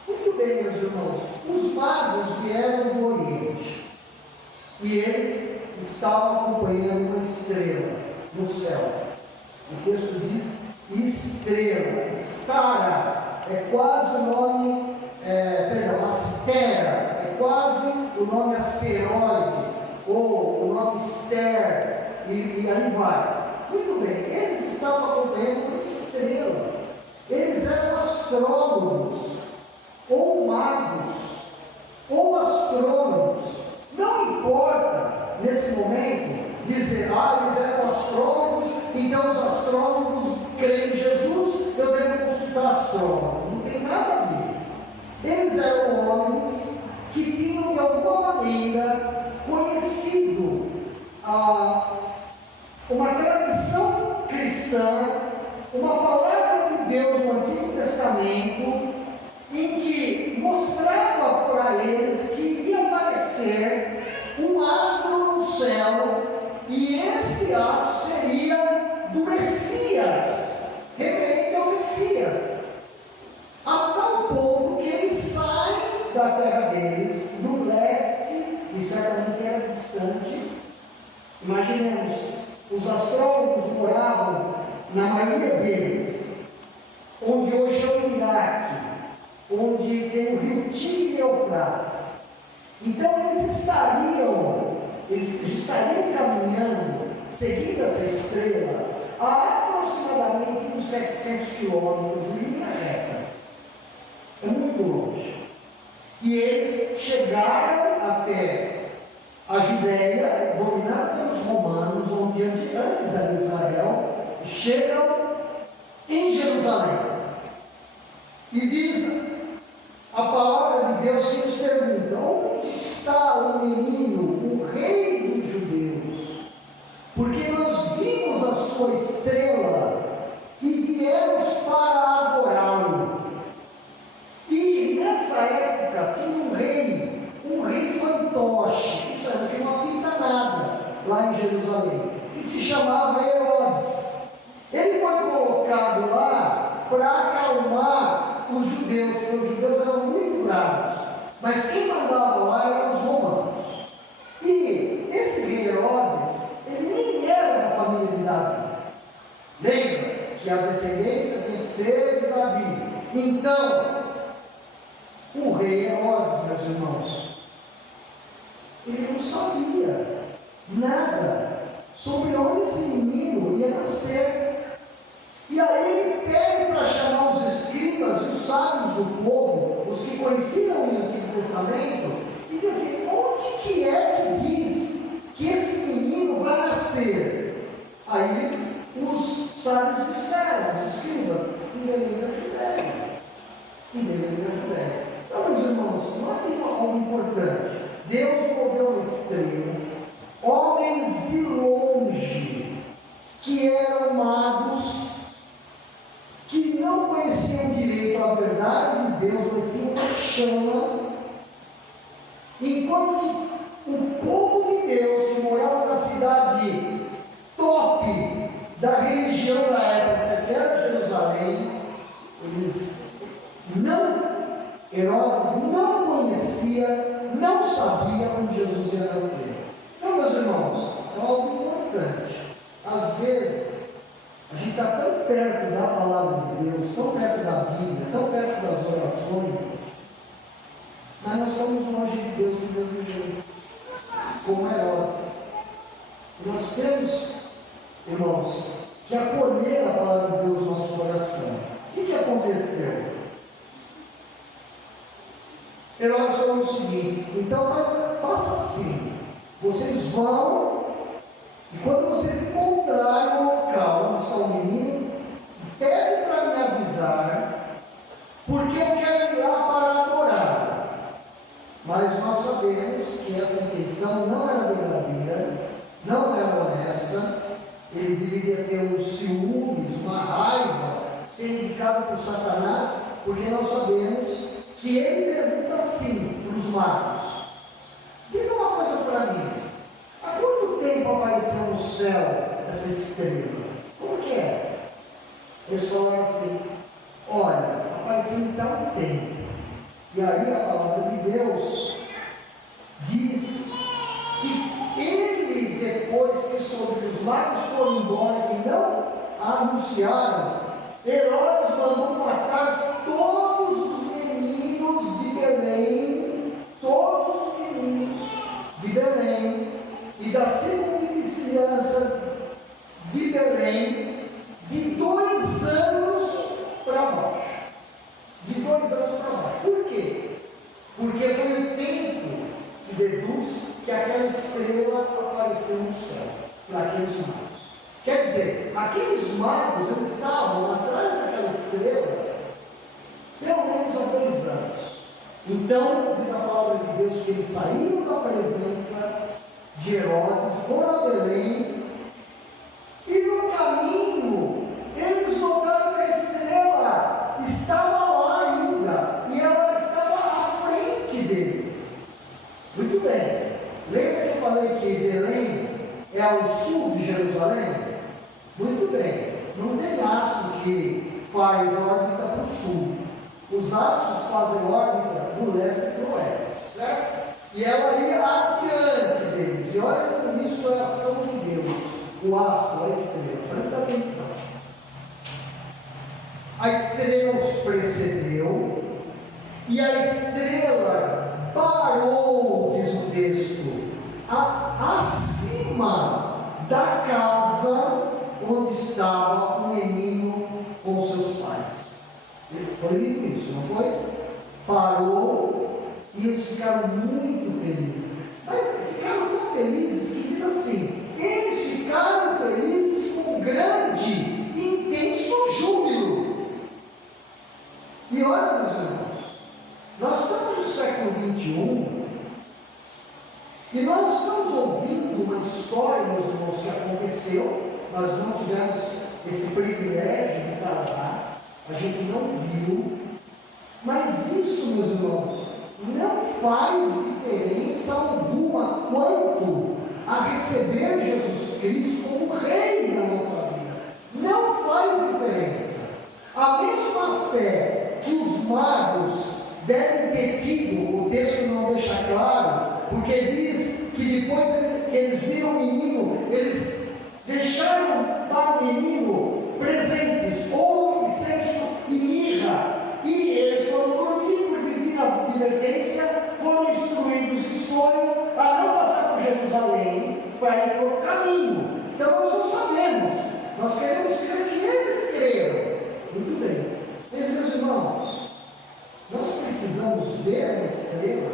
Muito bem, meus irmãos, os magos vieram do Oriente e eles estavam acompanhando uma estrela no céu. O texto diz estrela, estara, é quase o nome, astera, é quase o nome asteroide, ou o nome Ster, e aí vai. Muito bem, eles estavam acompanhando uma estrela. Eles eram astrólogos, ou magos, ou astrônomos. Não importa, nesse momento, dizer, eles eram astrólogos, então os astrólogos creem em Jesus, eu devo consultar astrônomo. Não tem nada a ver. Eles eram homens que tinham, de alguma maneira, conhecido uma tradição cristã, uma palavra de Deus no Antigo Testamento, em que mostrava para eles que iria aparecer um astro no céu, e este astro seria do Messias, referente ao Messias, a tal ponto que eles saem da terra deles, no leste, e certamente era distante. Imaginemos, os astrólogos moravam, na maioria deles, onde hoje é o Iraque, onde tem o rio Tigre e Eufrates. Então eles estariam caminhando, seguindo essa estrela, a aproximadamente uns 700 quilômetros em linha reta. É muito longe. E eles chegaram até a Judéia, dominada pelos romanos, onde antes era Israel, chegam em Jerusalém. E diz a palavra de Deus que nos pergunta: onde está o menino, o rei dos judeus? Porque nós vimos a sua estrela e viemos para adorá-lo. E nessa época tinha um rei fantoche, isso era uma pintanada lá em Jerusalém, que se chamava Herodes. Ele foi colocado lá para acalmar os judeus, porque os judeus eram muito bravos, mas quem mandava lá eram os romanos. E esse rei Herodes, ele nem era da família de Davi. Lembra que a descendência tem que ser de Davi. Então, o rei Herodes, meus irmãos, ele não sabia nada sobre onde esse menino ia nascer. E aí ele pede para chamar os escribas e os sábios do povo, os que conheciam o Antigo Testamento, e diz assim: onde que é que diz que esse menino vai nascer? Aí os sábios disseram, os escribas, em Belém da Judéia. Em Belém da Judéia. Então, meus irmãos, notem algo importante. Deus moveu uma estrela, homens de longe, que eram magos, que não conheciam direito a verdade de Deus, mas tinham uma chama, enquanto que o povo de Deus, que morava na cidade top da região da época, que era Jerusalém, Herodes não conhecia, não sabia onde Jesus ia nascer. Então, meus irmãos, é algo importante. Às vezes, a gente está tão perto da palavra de Deus, tão perto da Bíblia, tão perto das orações, mas nós estamos longe de Deus do mesmo jeito, como Herodes. E nós temos, irmãos, que acolher a palavra de Deus no nosso coração. O que aconteceu? Herodes falou o seguinte: então faça assim, vocês vão, e quando vocês encontrarem o local onde está o menino, pede para me avisar, porque eu quero ir lá para adorar. Mas nós sabemos que essa intenção não era verdadeira, não era honesta. Ele deveria ter um ciúmes, uma raiva, ser indicado por Satanás, porque nós sabemos que ele pergunta assim para os magos: diga uma coisa para mim, há quanto tempo apareceu no céu essa estrela? Como que é? Eles falaram assim: olha, apareceu em tal tempo. E aí a palavra de Deus diz que ele, depois que soube que os magos foram embora e não anunciaram, Herodes mandou matar todos os meninos de Belém, todos os meninos de Belém, e da circunvizinhança de Belém, de 2 anos para baixo. De 2 anos para baixo. Por quê? Porque foi o tempo, se deduz, que aquela estrela apareceu no céu, para aqueles magos. Quer dizer, aqueles magos, eles estavam atrás daquela estrela, pelo menos há 2 anos. Então, diz a palavra de Deus que eles saíram da presença de Herodes, foram a Belém, e no caminho, eles notaram que a estrela estava lá ainda, e ela estava à frente deles. Muito bem. Lembra que eu falei que Belém é ao sul de Jerusalém? Muito bem. Não tem astro que faz órbita para o sul. Os astros fazem órbita do leste para o oeste, certo? E ela ia adiante deles. E olha como isso é a ação de Deus. O astro, a estrela. Presta atenção. A estrela os precedeu, e a estrela parou texto, acima da casa onde estava o menino com seus pais. Foi lindo isso, não foi? Parou e eles ficaram muito felizes. Mas ficaram tão felizes que diz assim: eles ficaram felizes com grande e intenso júbilo. E olha, meus irmãos, nós estamos no século XXI e nós estamos ouvindo uma história, meus irmãos, que aconteceu. Nós não tivemos esse privilégio de estar lá, a gente não viu, mas isso, meus irmãos, não faz diferença alguma quanto a receber Jesus Cristo como Rei da nossa vida. Não faz diferença. A mesma fé que os magos devem ter tido, o texto não deixa claro, porque diz que depois que eles viram o menino, eles deixaram para o menino presentes, ouro, incenso e mirra, e eles foram dormir por divina advertência, foram instruídos em sonho a não passar por Jerusalém para ir para o caminho. Então nós não sabemos, nós queremos crer que eles creram. Muito bem, mas meus irmãos, nós precisamos ver a estrela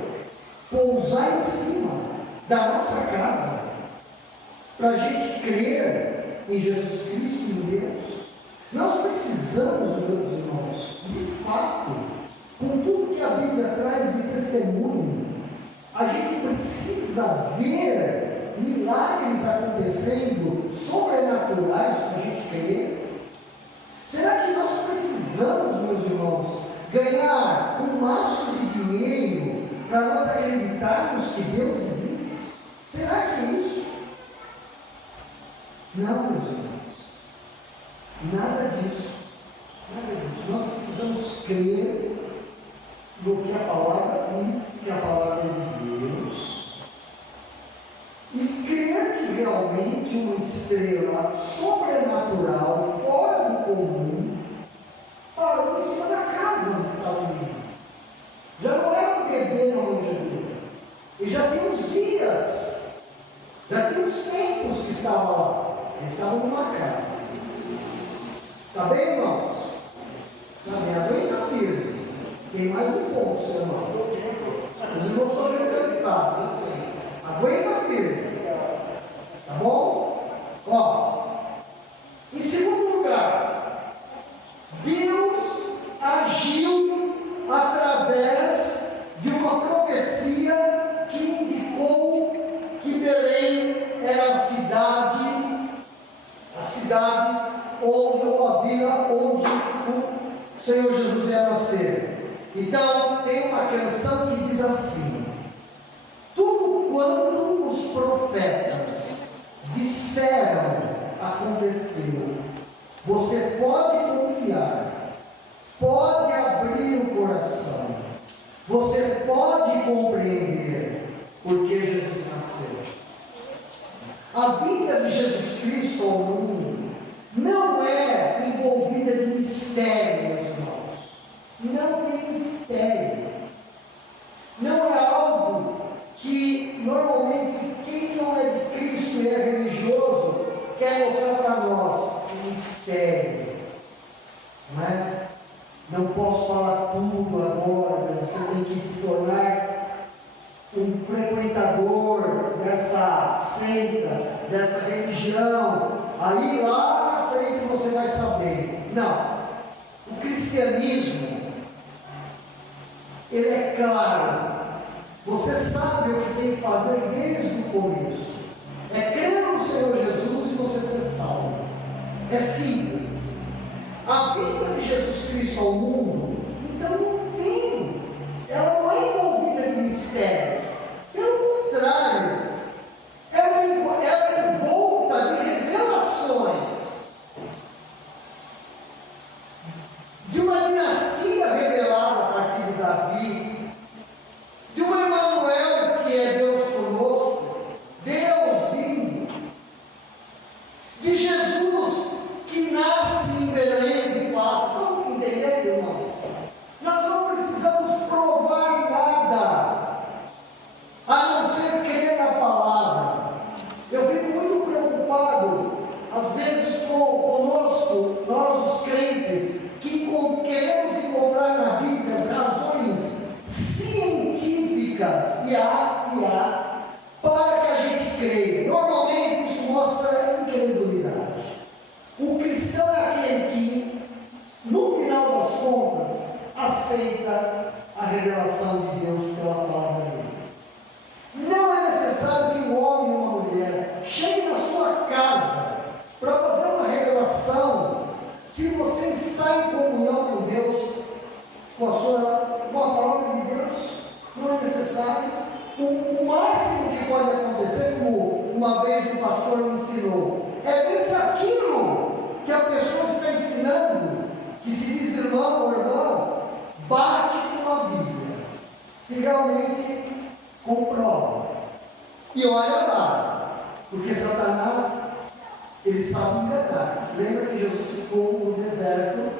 pousar em cima da nossa casa para a gente crer em Jesus Cristo e em Deus. Nós precisamos, meus irmãos, de fato, com tudo que a Bíblia traz de testemunho, a gente precisa ver milagres acontecendo, sobrenaturais, para a gente crer. Será que nós precisamos, meus irmãos, ganhar um maço de dinheiro para nós acreditarmos que Deus existe? Será que é isso? Não, meus irmãos, nada disso, nada disso. Nós precisamos crer no que a palavra diz, que a palavra é de Deus, e crer que realmente uma estrela sobrenatural, fora do comum, parou em cima da casa onde estava o menino. Já não era um bebê na manjedoura, e já tinha uns dias, já tinha uns tempos que estava lá. Eles estavam numa casa. Está bem, irmãos? Está bem, aguenta firme. Tem mais um ponto, seu irmão. Os irmãos estão organizados, eu sei. Aguenta firme. Tá bom? Ó. Em segundo lugar, Deus agiu através de uma profecia que indicou que Belém era a cidade ou a vila onde o Senhor Jesus ia nascer. Então, tem uma canção que diz assim: tudo quanto os profetas disseram aconteceu. Você pode confiar, pode abrir o coração, você pode compreender porque Jesus nasceu. A vida de Jesus Cristo ao mundo não é envolvida de mistério, meus irmãos. Não tem mistério. Não é algo que normalmente quem não é de Cristo e é religioso quer mostrar para nós. Um mistério. Não é? Não posso falar tudo agora, mas você tem que se tornar um frequentador dessa seita, dessa religião. Aí lá na frente você vai saber. Não. O cristianismo, ele é claro. Você sabe o que tem que fazer desde o começo. É crer no Senhor Jesus e você ser salvo. É simples. A vida de Jesus Cristo ao mundo, então não tem. Ela não é envolvida de mistérios. Pelo contrário, ela é envolta de revelações. De uma dinastia revelada a partir de Davi, de um Emanuel que é Deus conosco, Deus vindo, de Jesus que nasce em Belém de fato. Estão entendendo, irmão? e há, para que a gente creia. Normalmente isso mostra incredulidade. O cristão é aquele que, no final das contas, aceita a revelação de Deus pela palavra dele. Não é necessário que um homem ou uma mulher chegue na sua casa para fazer uma revelação, se você está em comunhão com Deus, com a palavra de Deus. Não é necessário. O máximo que pode acontecer, como uma vez o pastor me ensinou, é ver se aquilo que a pessoa está ensinando, que se diz irmão ou irmã, bate com a Bíblia, se realmente comprova. E olha lá, porque Satanás, ele sabe enganar. Lembra que Jesus ficou no deserto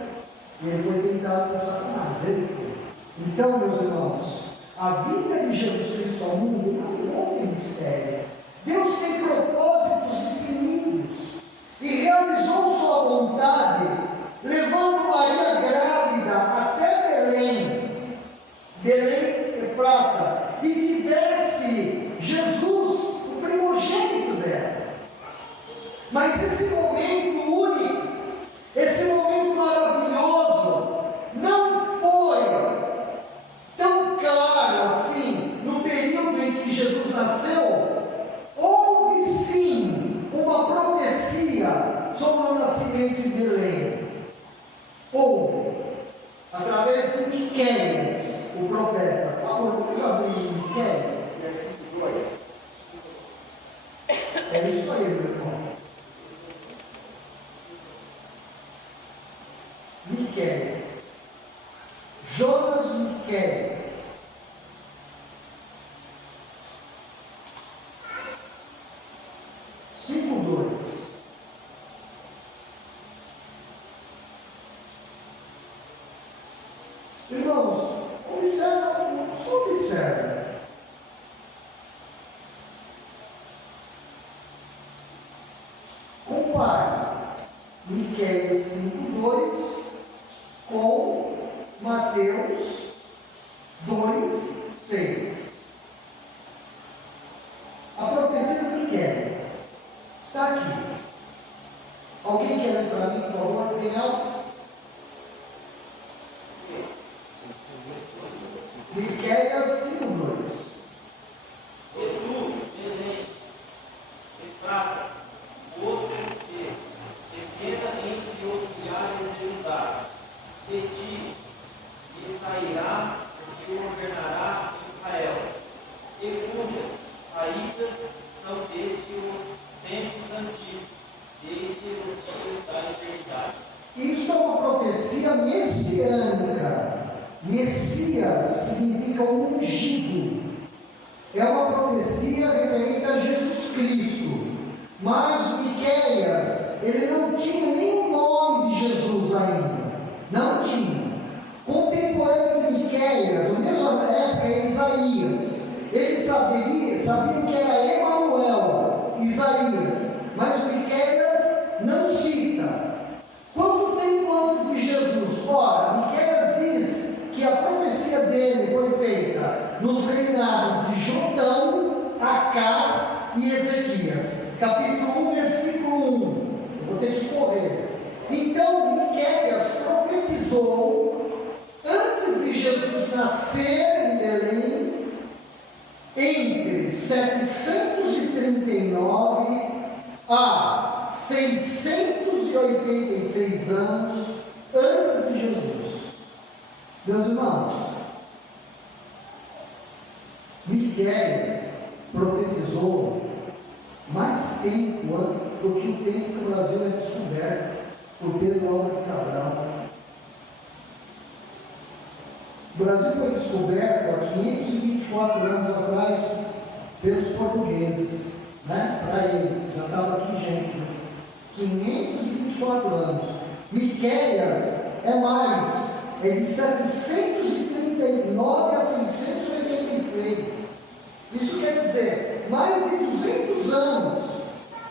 e ele foi tentado por Satanás, ele foi. Então, meus irmãos, a vinda de Jesus Cristo ao mundo não é um mistério. Deus tem propósitos definidos e realizou sua vontade, levando Maria grávida até Belém, Efrata, e tivesse Jesus, o primogênito dela. Mas esse momento único, esse momento maravilhoso, não foi tão claro assim no período em que Jesus nasceu. Houve sim uma profecia sobre o nascimento de Belém. Houve, através de Miqueias, o profeta. Por favor, vamos abrir Miqueias, versículo 2. É isso aí, meu irmão. Miqueias. Jonas Miqueias. Irmãos, só observa. Compare Miqueias 5:2 com Mateus 2:6. A profecia de Miqueias está aqui. Alguém quer ler para mim, por favor? Tem algo? Miqueias 5:2. E tu, Belém, Efrata, posto que, pequena entre os milhares de Judá, de ti lhe sairá e te governará Israel, e cujas saídas são desde os tempos antigos, desde os dias da eternidade. Isso é uma profecia messiânica. Messias significa ungido. É uma profecia referente a Jesus Cristo. Mas Miqueias, ele não tinha nem o nome de Jesus ainda. Não tinha. Contemporâneo de Miqueias, na mesma época, é Isaías. Eles sabiam que era Emanuel, Isaías. Mas Miqueias não cita. Quanto tempo antes de Jesus? Ora, Miqueias diz que a profecia dele foi feita nos reinados de Jotão, Acás e Ezequias. Capítulo 1, versículo 1. Eu vou ter que correr. Então, Miqueias profetizou antes de Jesus nascer em Belém, entre 739 a 686 anos antes de Jesus. Meus irmãos, Miqueias profetizou mais tempo do que o tempo que o Brasil é descoberto por Pedro Álvares Cabral. O Brasil foi descoberto há 524 anos atrás pelos portugueses, né? Para eles, já estava aqui gente, 524 anos. Miqueias é mais, é de 739 a 686. Isso quer dizer, mais de 200 anos.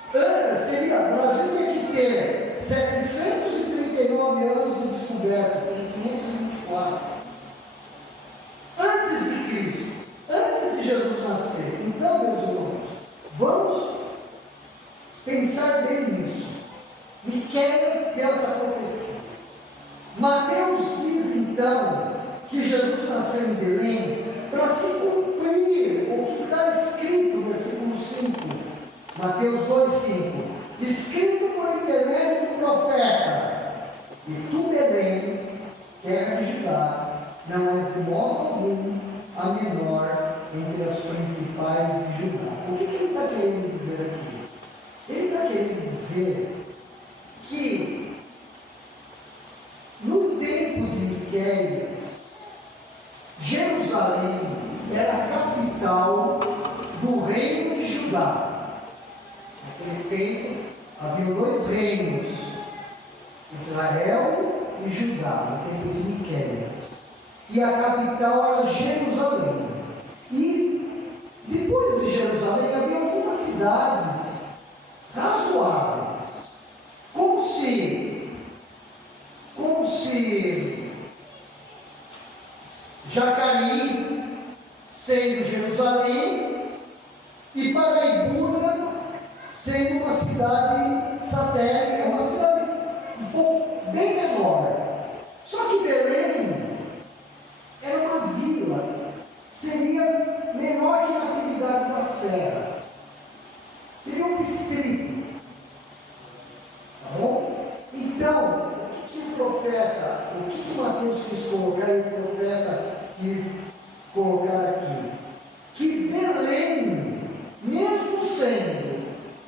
O Brasil tem que ter 739 anos de descoberta, tem 524. Antes de Cristo, antes de Jesus nascer. Então, meus irmãos, vamos pensar bem nisso. Miqueias deu essa profecia. Mateus diz então que Jesus nasceu em Belém para se cumprir o que está escrito no versículo 5. Mateus 2,5. Escrito por intermédio do profeta: e tu, Belém, terra de Judá, não és de modo algum a menor entre as principais de Judá. O que ele está querendo dizer aqui? Ele está querendo dizer que no tempo de Miqueias, Jerusalém era a capital do reino de Judá. Naquele tempo havia dois reinos, Israel e Judá, no tempo de Miqueias. E a capital era Jerusalém. E depois de Jerusalém havia algumas cidades razoáveis, como se Jacareí sendo Jerusalém e Paraibuna sendo uma cidade satélite, uma cidade bem menor. Só que Belém era uma vila, seria menor que a atividade da Serra, seria um distrito. Tá bom? Então, o que o profeta, o que Mateus quis colocar e o profeta quis colocar aqui? Que Belém, mesmo sendo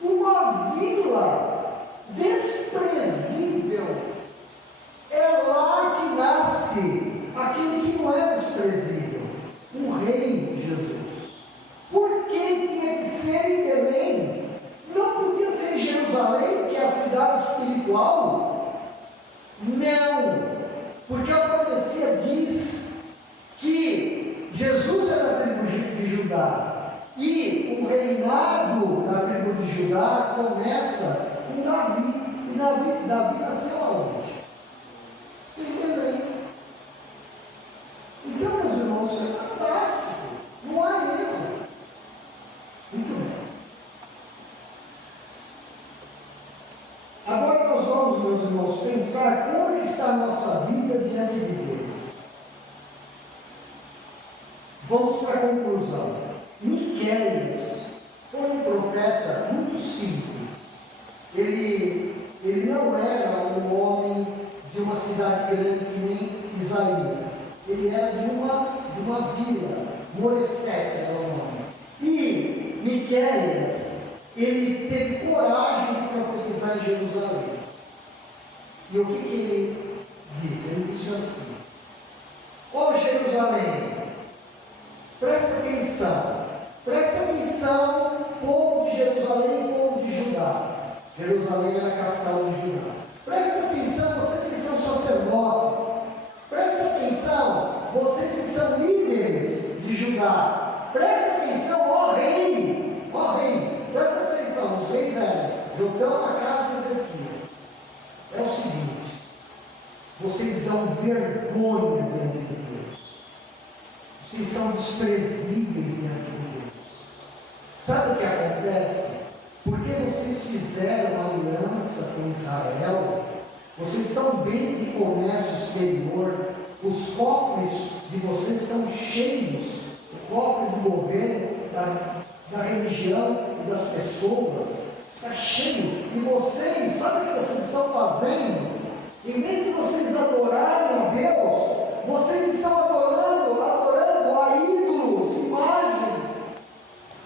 uma vila desprezível, é lá que nasce aquele que não é desprezível, o Rei Jesus. Por que tinha que ser em Belém? Não podia ser em Jerusalém, que é a cidade espiritual? Não, porque a profecia diz que Jesus é da tribo de Judá e o reinado da tribo de Judá começa com Davi. E Davi nasceu aonde? Em Belém. Então, meus irmãos, isso é fantástico, não há erro. Muito bem. Agora nós vamos, meus irmãos, pensar como está a nossa vida diante de Deus. Vamos para a conclusão. Miqueias foi um profeta muito simples. Ele não era um homem de uma cidade grande que nem Isaías. Ele era de uma vila, Moresete era o nome. E Miqueias, ele teve coragem de profetizar em Jerusalém. E o que ele disse? Ele disse assim: ó Jerusalém, presta atenção, povo de Jerusalém e povo de Judá. Jerusalém era a capital de Judá. Presta atenção, vocês que são sacerdotes. Presta atenção, vocês que são líderes de Judá. Presta atenção, ó rei, presta atenção, os reis eram Jotão, Acás e Ezequias. É o seguinte: vocês dão vergonha diante de Deus. Vocês são desprezíveis diante de Deus. Sabe o que acontece? Porque vocês fizeram aliança com Israel, vocês estão bem de comércio exterior, os cofres de vocês estão cheios, o cofre do governo, da religião e das pessoas está cheio. E vocês, sabe o que vocês estão fazendo? Em vez de vocês adorarem a Deus, vocês estão adorando a ídolos, imagens.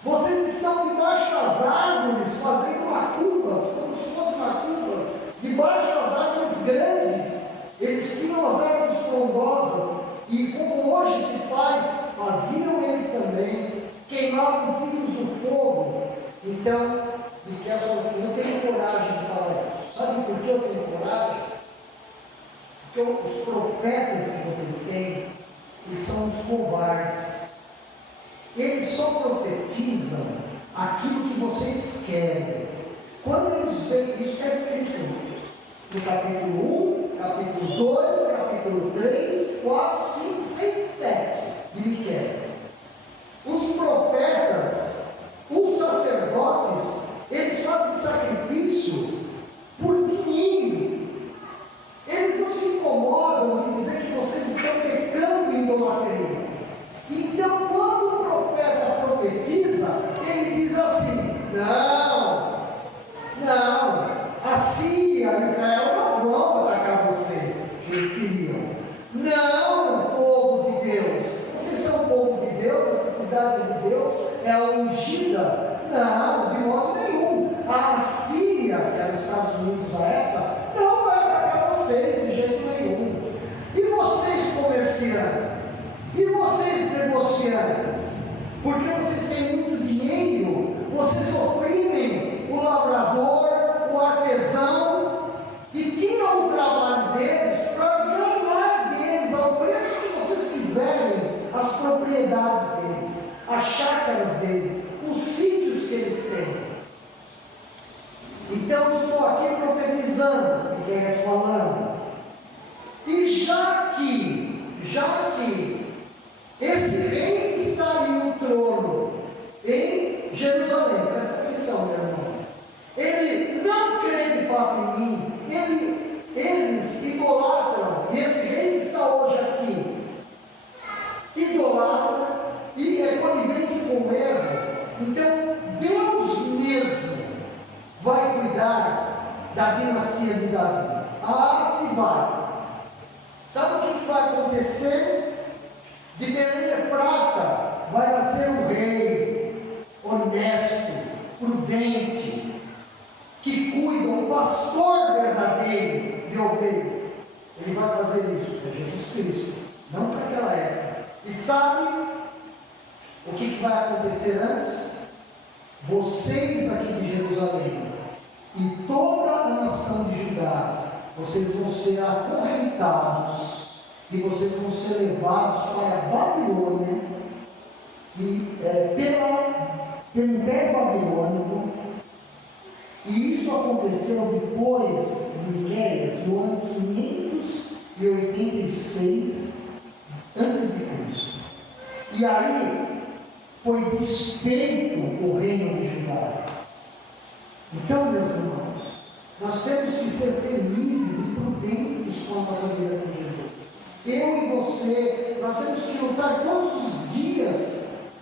Vocês estão debaixo das árvores, fazendo macumbas, como se fossem macumbas, debaixo das árvores grandes. Eles tinham as árvores frondosas, e como hoje se faz, faziam eles também, queimavam filhos do fogo. Então, Miqueias falou assim: eu tenho coragem de falar isso. Sabe por que eu tenho coragem? Porque os profetas que vocês têm, eles são os covardes. Eles só profetizam aquilo que vocês querem. Quando eles veem, isso está escrito no capítulo 1, capítulo 2, capítulo 3, 4, 5, 6, 7 de Miqueias. Os profetas Não, não. A Síria e Israel não vão atacar você, que eles queriam. Não, povo de Deus. Vocês são o povo de Deus, essa cidade de Deus é a ungida. Não, de modo nenhum. A Síria, que era os Estados Unidos da época, não vai atacar vocês de jeito nenhum. E vocês, comerciantes? E vocês, negociantes? Porque vocês têm muito dinheiro, vocês oprimem o lavrador, o artesão, e tiram o trabalho deles para ganhar deles, ao preço que vocês quiserem, as propriedades deles, as chácaras deles, os sítios que eles têm. Então estou aqui profetizando, que é falando. E já que esse rei está ali no trono, em Jerusalém, presta atenção, meu irmão. Ele não crê de fato em mim, eles idolatram, e esse rei que está hoje aqui, idolatra e é conivente com o erro. Então, Deus mesmo vai cuidar da dinastia de Davi. Ah, se vai. Sabe o que vai acontecer? De Belém Efrata vai nascer um rei honesto, prudente, que cuida, um pastor verdadeiro de ovelhas. Ele vai fazer isso para Jesus Cristo, não para aquela época. E sabe o que vai acontecer antes? Vocês aqui de Jerusalém e toda a nação de Judá, vocês vão ser acorrentados e vocês vão ser levados para a Babilônia e pelo Império Babilônico. E isso aconteceu depois de Miqueias, no ano 586 a.C. E aí foi desfeito o reino de Judá. Então, meus irmãos, nós temos que ser felizes e prudentes com a nossa vida com Jesus. Eu e você, nós temos que lutar todos os dias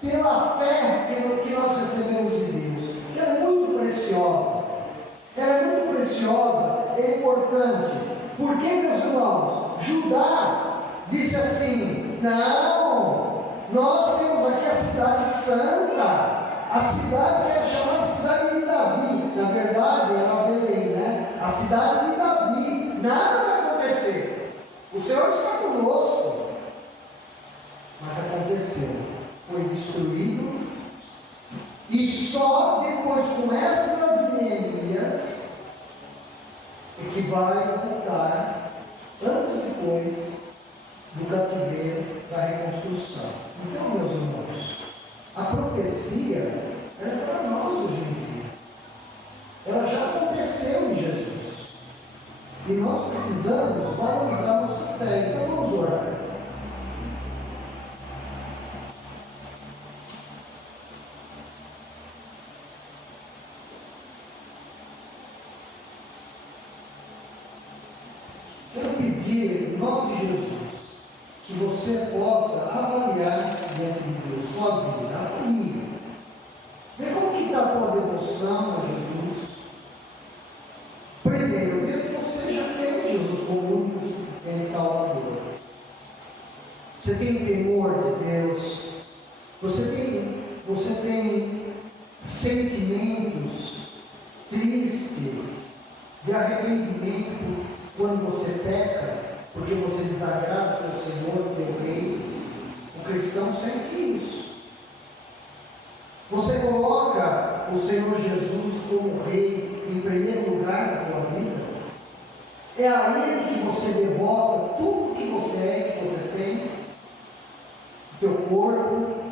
pela fé que nós recebemos de Deus. Ela é muito preciosa. Ela é muito preciosa, é importante. Porque, meus irmãos, Judá disse assim: não, nós temos aqui a cidade santa, a cidade que é chamada cidade de Davi. Na verdade, era Belém, né? A cidade de Davi. Nada vai acontecer. O Senhor está conosco. Mas aconteceu. Foi destruído. E só depois, com Esdras e Neemias, é que vai voltar, anos depois do cativeiro, da reconstrução. Então, meus irmãos, a profecia ela é para nós hoje em dia. Ela já aconteceu em Jesus. E nós precisamos valorizar nossa fé. Então vamos orar. Quero pedir, em nome de Jesus, que você possa avaliar-se diante de Deus, sua vida, avalie. Vê como que está a tua devoção a Jesus. Primeiro, vê se você já tem Jesus como único e suficiente Salvador. Você tem temor de Deus. Você tem sentimentos tristes de arrependimento quando você peca, porque você desagrada o Senhor, teu Rei. O cristão sente isso. Você coloca o Senhor Jesus como Rei em primeiro lugar na tua vida. É a Ele que você devota tudo que você é, que você tem, o teu corpo,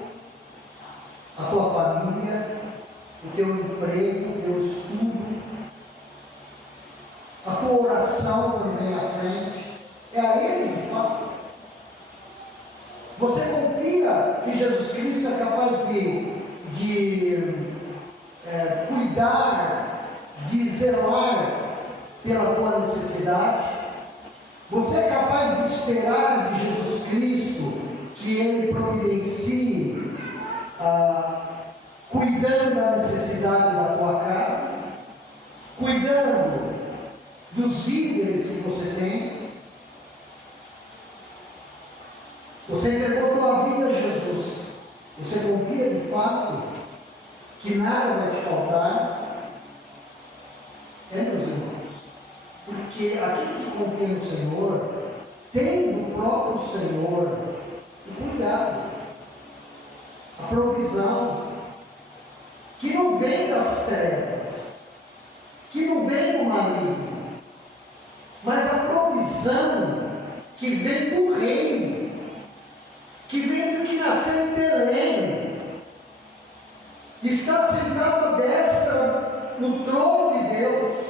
a tua família, o teu emprego, o teu estudo, a tua oração quando vem à frente. É a Ele que fala. Você confia que Jesus Cristo é capaz de cuidar, de zelar pela tua necessidade? Você é capaz de esperar de Jesus Cristo que Ele providencie cuidar cuidando da necessidade da tua casa, cuidando dos líderes que você tem. Você entregou tua vida a Jesus. Você confia de fato que nada vai te faltar? Meus irmãos, porque aquele que confia no Senhor tem do próprio Senhor o cuidado, a provisão, que não vem das trevas, que não vem do maligno, mas a provisão que vem do Rei, que vem do que nasceu em Belém, está sentado à destra no trono de Deus,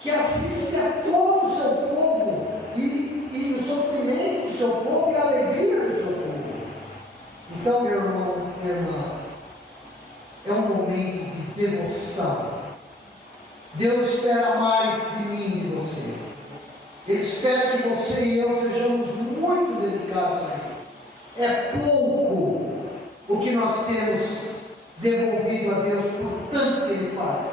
que assiste a todo o seu povo, e o sofrimento do seu povo e a alegria do seu povo. Então, meu irmão, minha irmã, é um momento de devoção. Deus espera mais de mim e de você. Ele espera que você e eu sejamos muito dedicados a Ele. É pouco o que nós temos devolvido a Deus por tanto que Ele faz.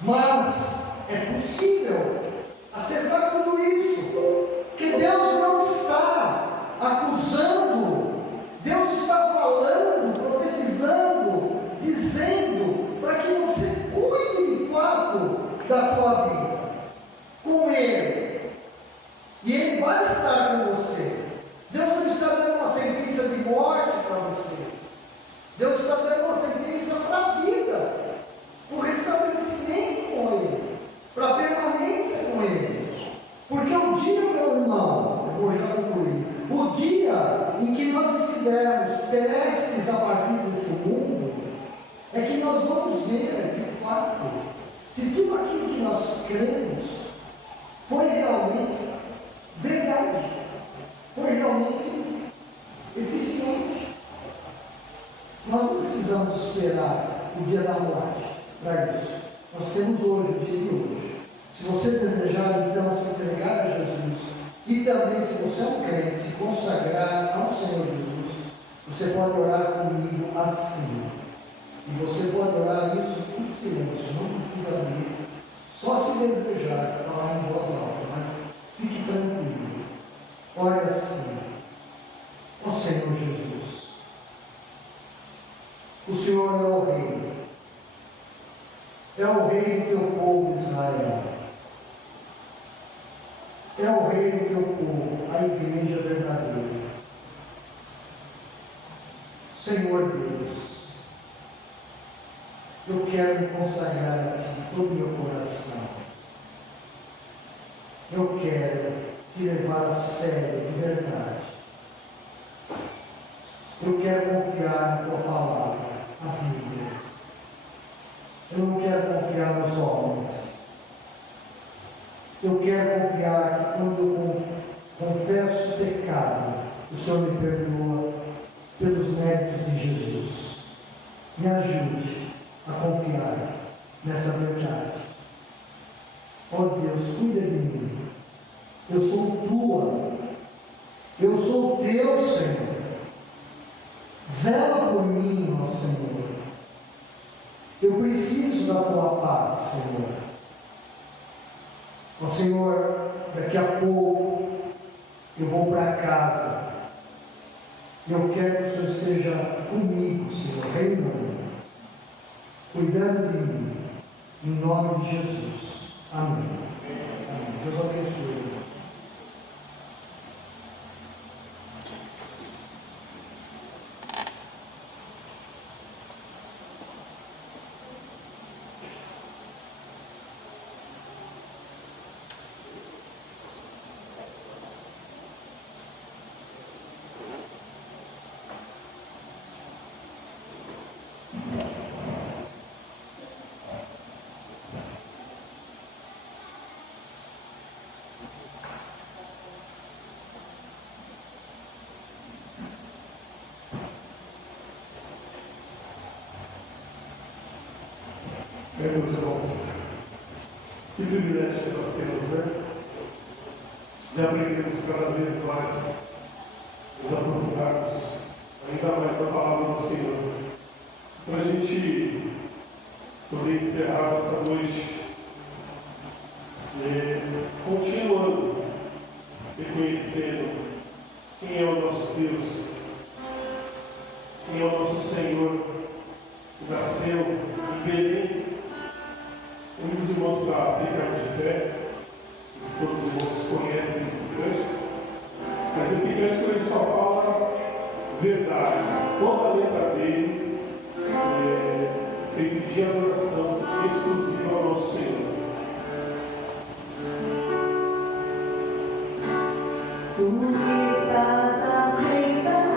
Mas é possível acertar tudo isso, porque Deus não está acusando, Deus está falando, profetizando, dizendo para que você cuide de fato da tua vida com Ele, e Ele vai estar com você. Deus não está dando uma sentença de morte para você, Deus está dando uma sentença para a vida, para o restabelecimento com Ele, para a permanência com Ele. Porque o dia, meu irmão, eu vou já concluir, o dia em que nós estivermos prestes a partir desse mundo, é que nós vamos ver, de fato, se tudo aquilo que nós cremos foi realmente verdade, foi realmente eficiente. Nós não precisamos esperar o dia da morte para isso. Nós temos hoje, o dia de hoje. Se você desejar, então, se entregar a Jesus, e também, se você é um crente, se consagrar ao Senhor Jesus, você pode orar comigo assim. E você pode orar isso em silêncio, não precisa ler, só se desejar falar em voz alta, mas fique tranquilo. Ore assim: ó Senhor Jesus, o Senhor é o Rei. É o Rei do teu povo Israel. É o Rei do teu povo, a igreja verdadeira. Senhor Deus, eu quero me consagrar a Ti todo o meu coração. Eu quero Te levar a sério, de verdade. Eu quero confiar na Tua palavra, a Bíblia. Eu não quero confiar nos homens. Eu quero confiar que quando eu confesso o pecado, o Senhor me perdoa pelos méritos de Jesus. Me ajude a confiar nessa verdade. Ó Deus, cuida de mim. Eu sou tua. Eu sou teu, Senhor. Zela por mim, ó Senhor. Eu preciso da tua paz, Senhor. Ó Senhor, daqui a pouco eu vou para casa. Eu quero que o Senhor esteja comigo, Senhor, reinando, cuidando de mim, em nome de Jesus. Amém. Amém. Deus abençoe. Meus irmãos, que privilégio que nós temos, né? De aprendermos cada vez mais, nos aprofundarmos ainda mais na palavra do Senhor. para a gente poder encerrar essa noite, continuando reconhecendo quem é o nosso Deus, quem é o nosso Senhor, que nasceu em Belém. Os irmãos para ficar de pé, todos os irmãos conhecem esse cântico, mas esse cântico ele só fala verdades. Toda a letra dele é feita de adoração exclusiva ao nosso Senhor. Tu que estás aceitado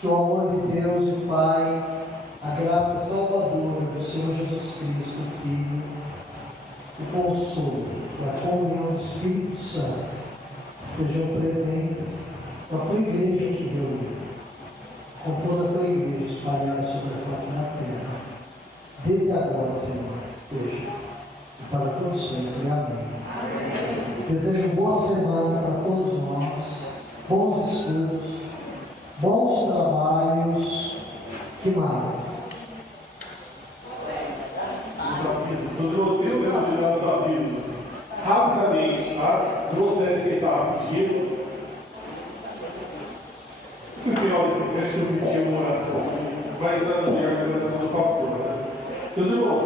que o amor de Deus, o Pai, a graça salvadora do Senhor Jesus Cristo, o Filho, o consolo e a comunhão do Espírito Santo estejam presentes com a tua igreja que reúne, com toda a tua igreja espalhada sobre a face da terra, desde agora, Senhor, esteja e para todo sempre. Amém. Desejo boa semana para todos nós, bons estudos, bons trabalhos, que mais? Os avisos. Os irmãos temos de dar os avisos rapidamente, tá? Se vocês puderem sentar rapidinho. No final desse texto eu pedi uma oração. Vai entrar no meio da oração do pastor, né? Meus irmãos,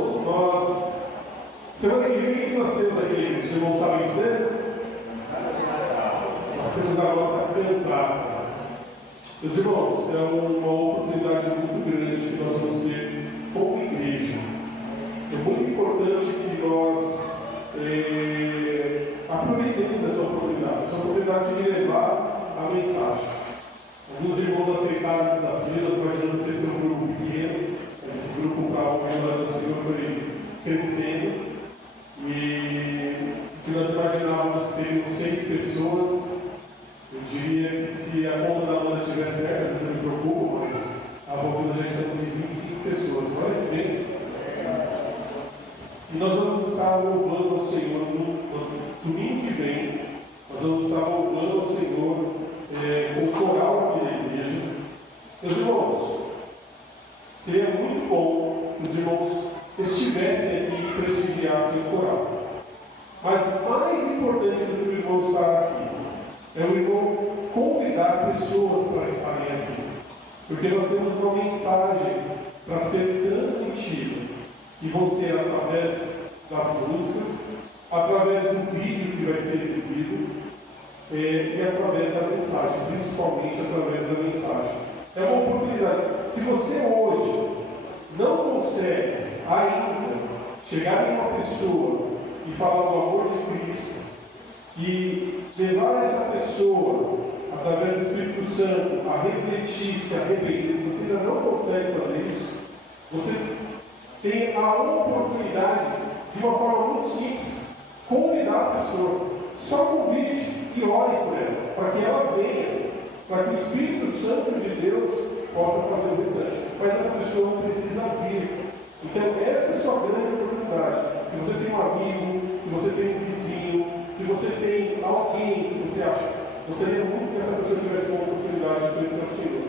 semana que vem, o que nós temos aqui? Os irmãos sabem dizer? Nós temos a nossa cantada. Meus irmãos, é uma oportunidade muito grande que nós vamos ter como igreja. É muito importante que nós aproveitemos essa oportunidade de levar a mensagem. Alguns irmãos aceitaram o desafio, mas não sei se é um grupo pequeno. Esse grupo para o menor do Senhor foi crescendo. E o que nós imaginávamos que seriam 6 pessoas, eu diria que se a conta da banda estiver certa, às vezes eu me preocupo, mas a volta já estamos em 25 pessoas. Olha que bem. E nós vamos estar louvando ao Senhor no domingo que vem. Nós vamos estar louvando ao Senhor com o coral aqui da igreja. Meus irmãos, seria muito bom que os irmãos estivessem aqui e prestigiassem o coral. Mas mais importante do que o irmão estar aqui é o irmão convidar pessoas para estarem aqui. Porque nós temos uma mensagem para ser transmitida. E vão ser através das músicas, através do vídeo que vai ser exibido e através da mensagem, principalmente através da mensagem. É uma oportunidade. Se você hoje não consegue ainda chegar em uma pessoa e falar do amor de Cristo e levar essa pessoa, através do Espírito Santo, a refletir, se arrepender, se você ainda não consegue fazer isso, você tem a oportunidade, de uma forma muito simples, convidar a pessoa. Só convide e ore por ela, para que ela venha, para que o Espírito Santo de Deus possa fazer o restante. Mas essa pessoa não precisa vir. Então, essa é a sua grande oportunidade. Se você tem um amigo, se você tem um vizinho, se você tem alguém que você acha, gostaria muito que essa pessoa tivesse uma oportunidade de conhecer o Senhor.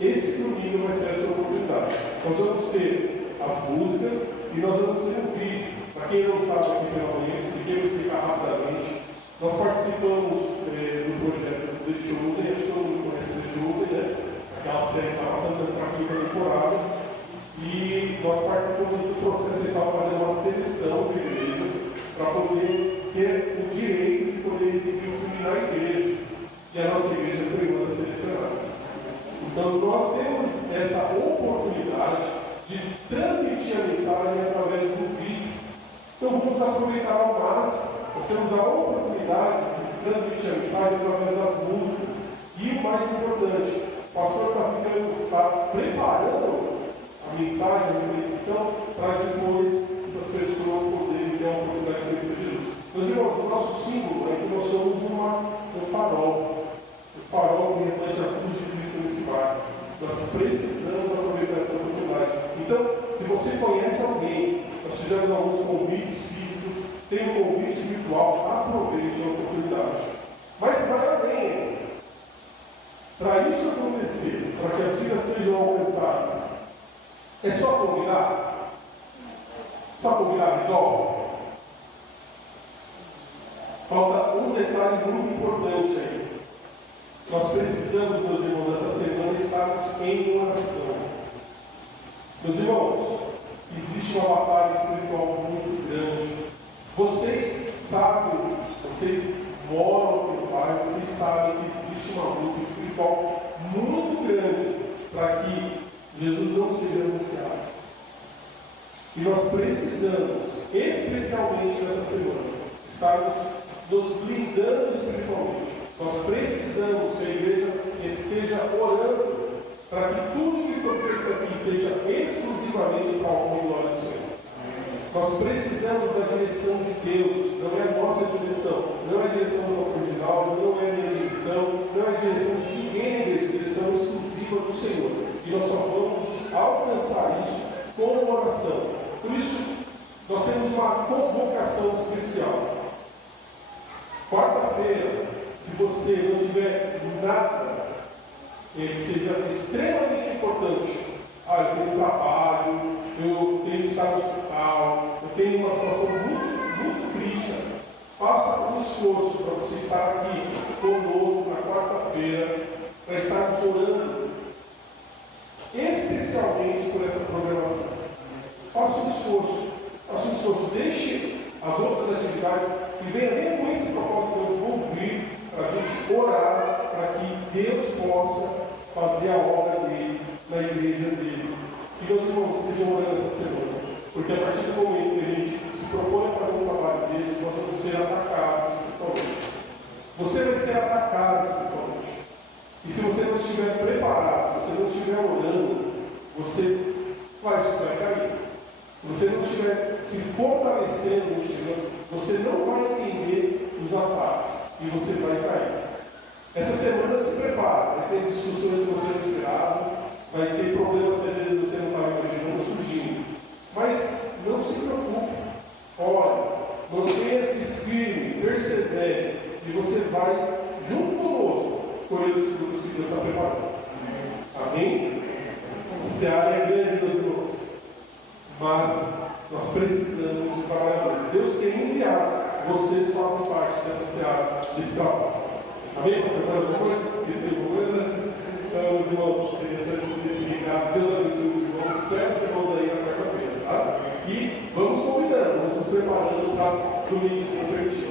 Esse domingo vai ser essa oportunidade. Nós vamos ter as músicas e nós vamos ter um vídeo. Para quem não sabe aqui pela manhã, eu vou explicar rapidamente. Nós participamos do projeto The Chosen, acho que todo mundo conhece The Chosen, né? Aquela série que está passando para a quinta temporada. E nós participamos do processo de estar fazendo uma seleção de igrejas para poder ter o direito de poder exibir o filme na igreja. E a nossa igreja foi uma das selecionadas. Então nós temos essa oportunidade de transmitir a mensagem através do vídeo. Então vamos aproveitar ao máximo. Nós temos a oportunidade de transmitir a mensagem através das músicas. E o mais importante, o pastor está preparando a mensagem, a reflexão, para depois essas pessoas poderem ter a oportunidade de conhecer Jesus. Meus irmãos, o nosso símbolo é que nós somos um farol. O farol que reflete a cruz de Cristo nesse barco. Nós precisamos aproveitar essa oportunidade. Então, se você conhece alguém, nós fizemos alguns convites físicos, tem um convite virtual, aproveite a oportunidade. Mas vai além. Para isso acontecer, para que as vidas sejam alcançadas, é só convidar? Só convidar resolve? Falta um detalhe muito importante aí. Nós precisamos, meus irmãos, essa semana estarmos em oração. Meus irmãos, existe uma batalha espiritual muito grande. Vocês sabem, vocês moram com o Pai, vocês sabem que existe uma luta espiritual muito grande para que Jesus não seja anunciado. E nós precisamos, especialmente nessa semana, estarmos nos blindando espiritualmente. Nós precisamos que a igreja esteja orando para que tudo que for feito aqui seja exclusivamente para a honra e glória do Senhor. Nós precisamos da direção de Deus, não é a nossa direção, não é a direção do nosso original, não é a minha direção, não é a direção de ninguém na igreja, a direção exclusiva do Senhor. E nós só vamos alcançar isso com oração. Por isso, nós temos uma convocação especial. Quarta-feira, se você não tiver nada que seja extremamente importante, eu tenho trabalho, eu tenho que estar no hospital, eu tenho uma situação muito crítica, faça um esforço para você estar aqui conosco na quarta-feira, para estarmos orando especialmente por essa programação. Faça um esforço, deixe as outras atividades e venha com esse propósito de envolver para a gente orar para que Deus possa fazer a obra dele na igreja dele. E meus irmãos, estejam orando essa semana, porque a partir do momento que a gente se propõe a fazer um trabalho desse, nós vamos ser atacados espiritualmente. Você vai ser atacado espiritualmente. E se você não estiver preparado, se você não estiver orando, você vai cair. Se você não estiver se fortalecendo no Senhor, você não vai entender os ataques e você vai cair. Essa semana se prepara, vai ter discussões que você não esperava, vai ter problemas que às vezes você não estava imaginando surgindo. Mas não se preocupe. Olha, mantenha-se firme, persevere, e você vai, junto conosco, colher os frutos que Deus está preparando. Amém? Se a área é grande, meus irmãos, mas nós precisamos de trabalhadores. Deus tem enviado, vocês fazem parte dessa seara, desse trabalho. Amém? Você faz alguma coisa? Esqueci alguma coisa? Então, meus irmãos, esse recado, Deus abençoe os irmãos. Espero os irmãos aí na quarta-feira, tá? E vamos convidando, vamos nos preparando para domingo, se não permitir.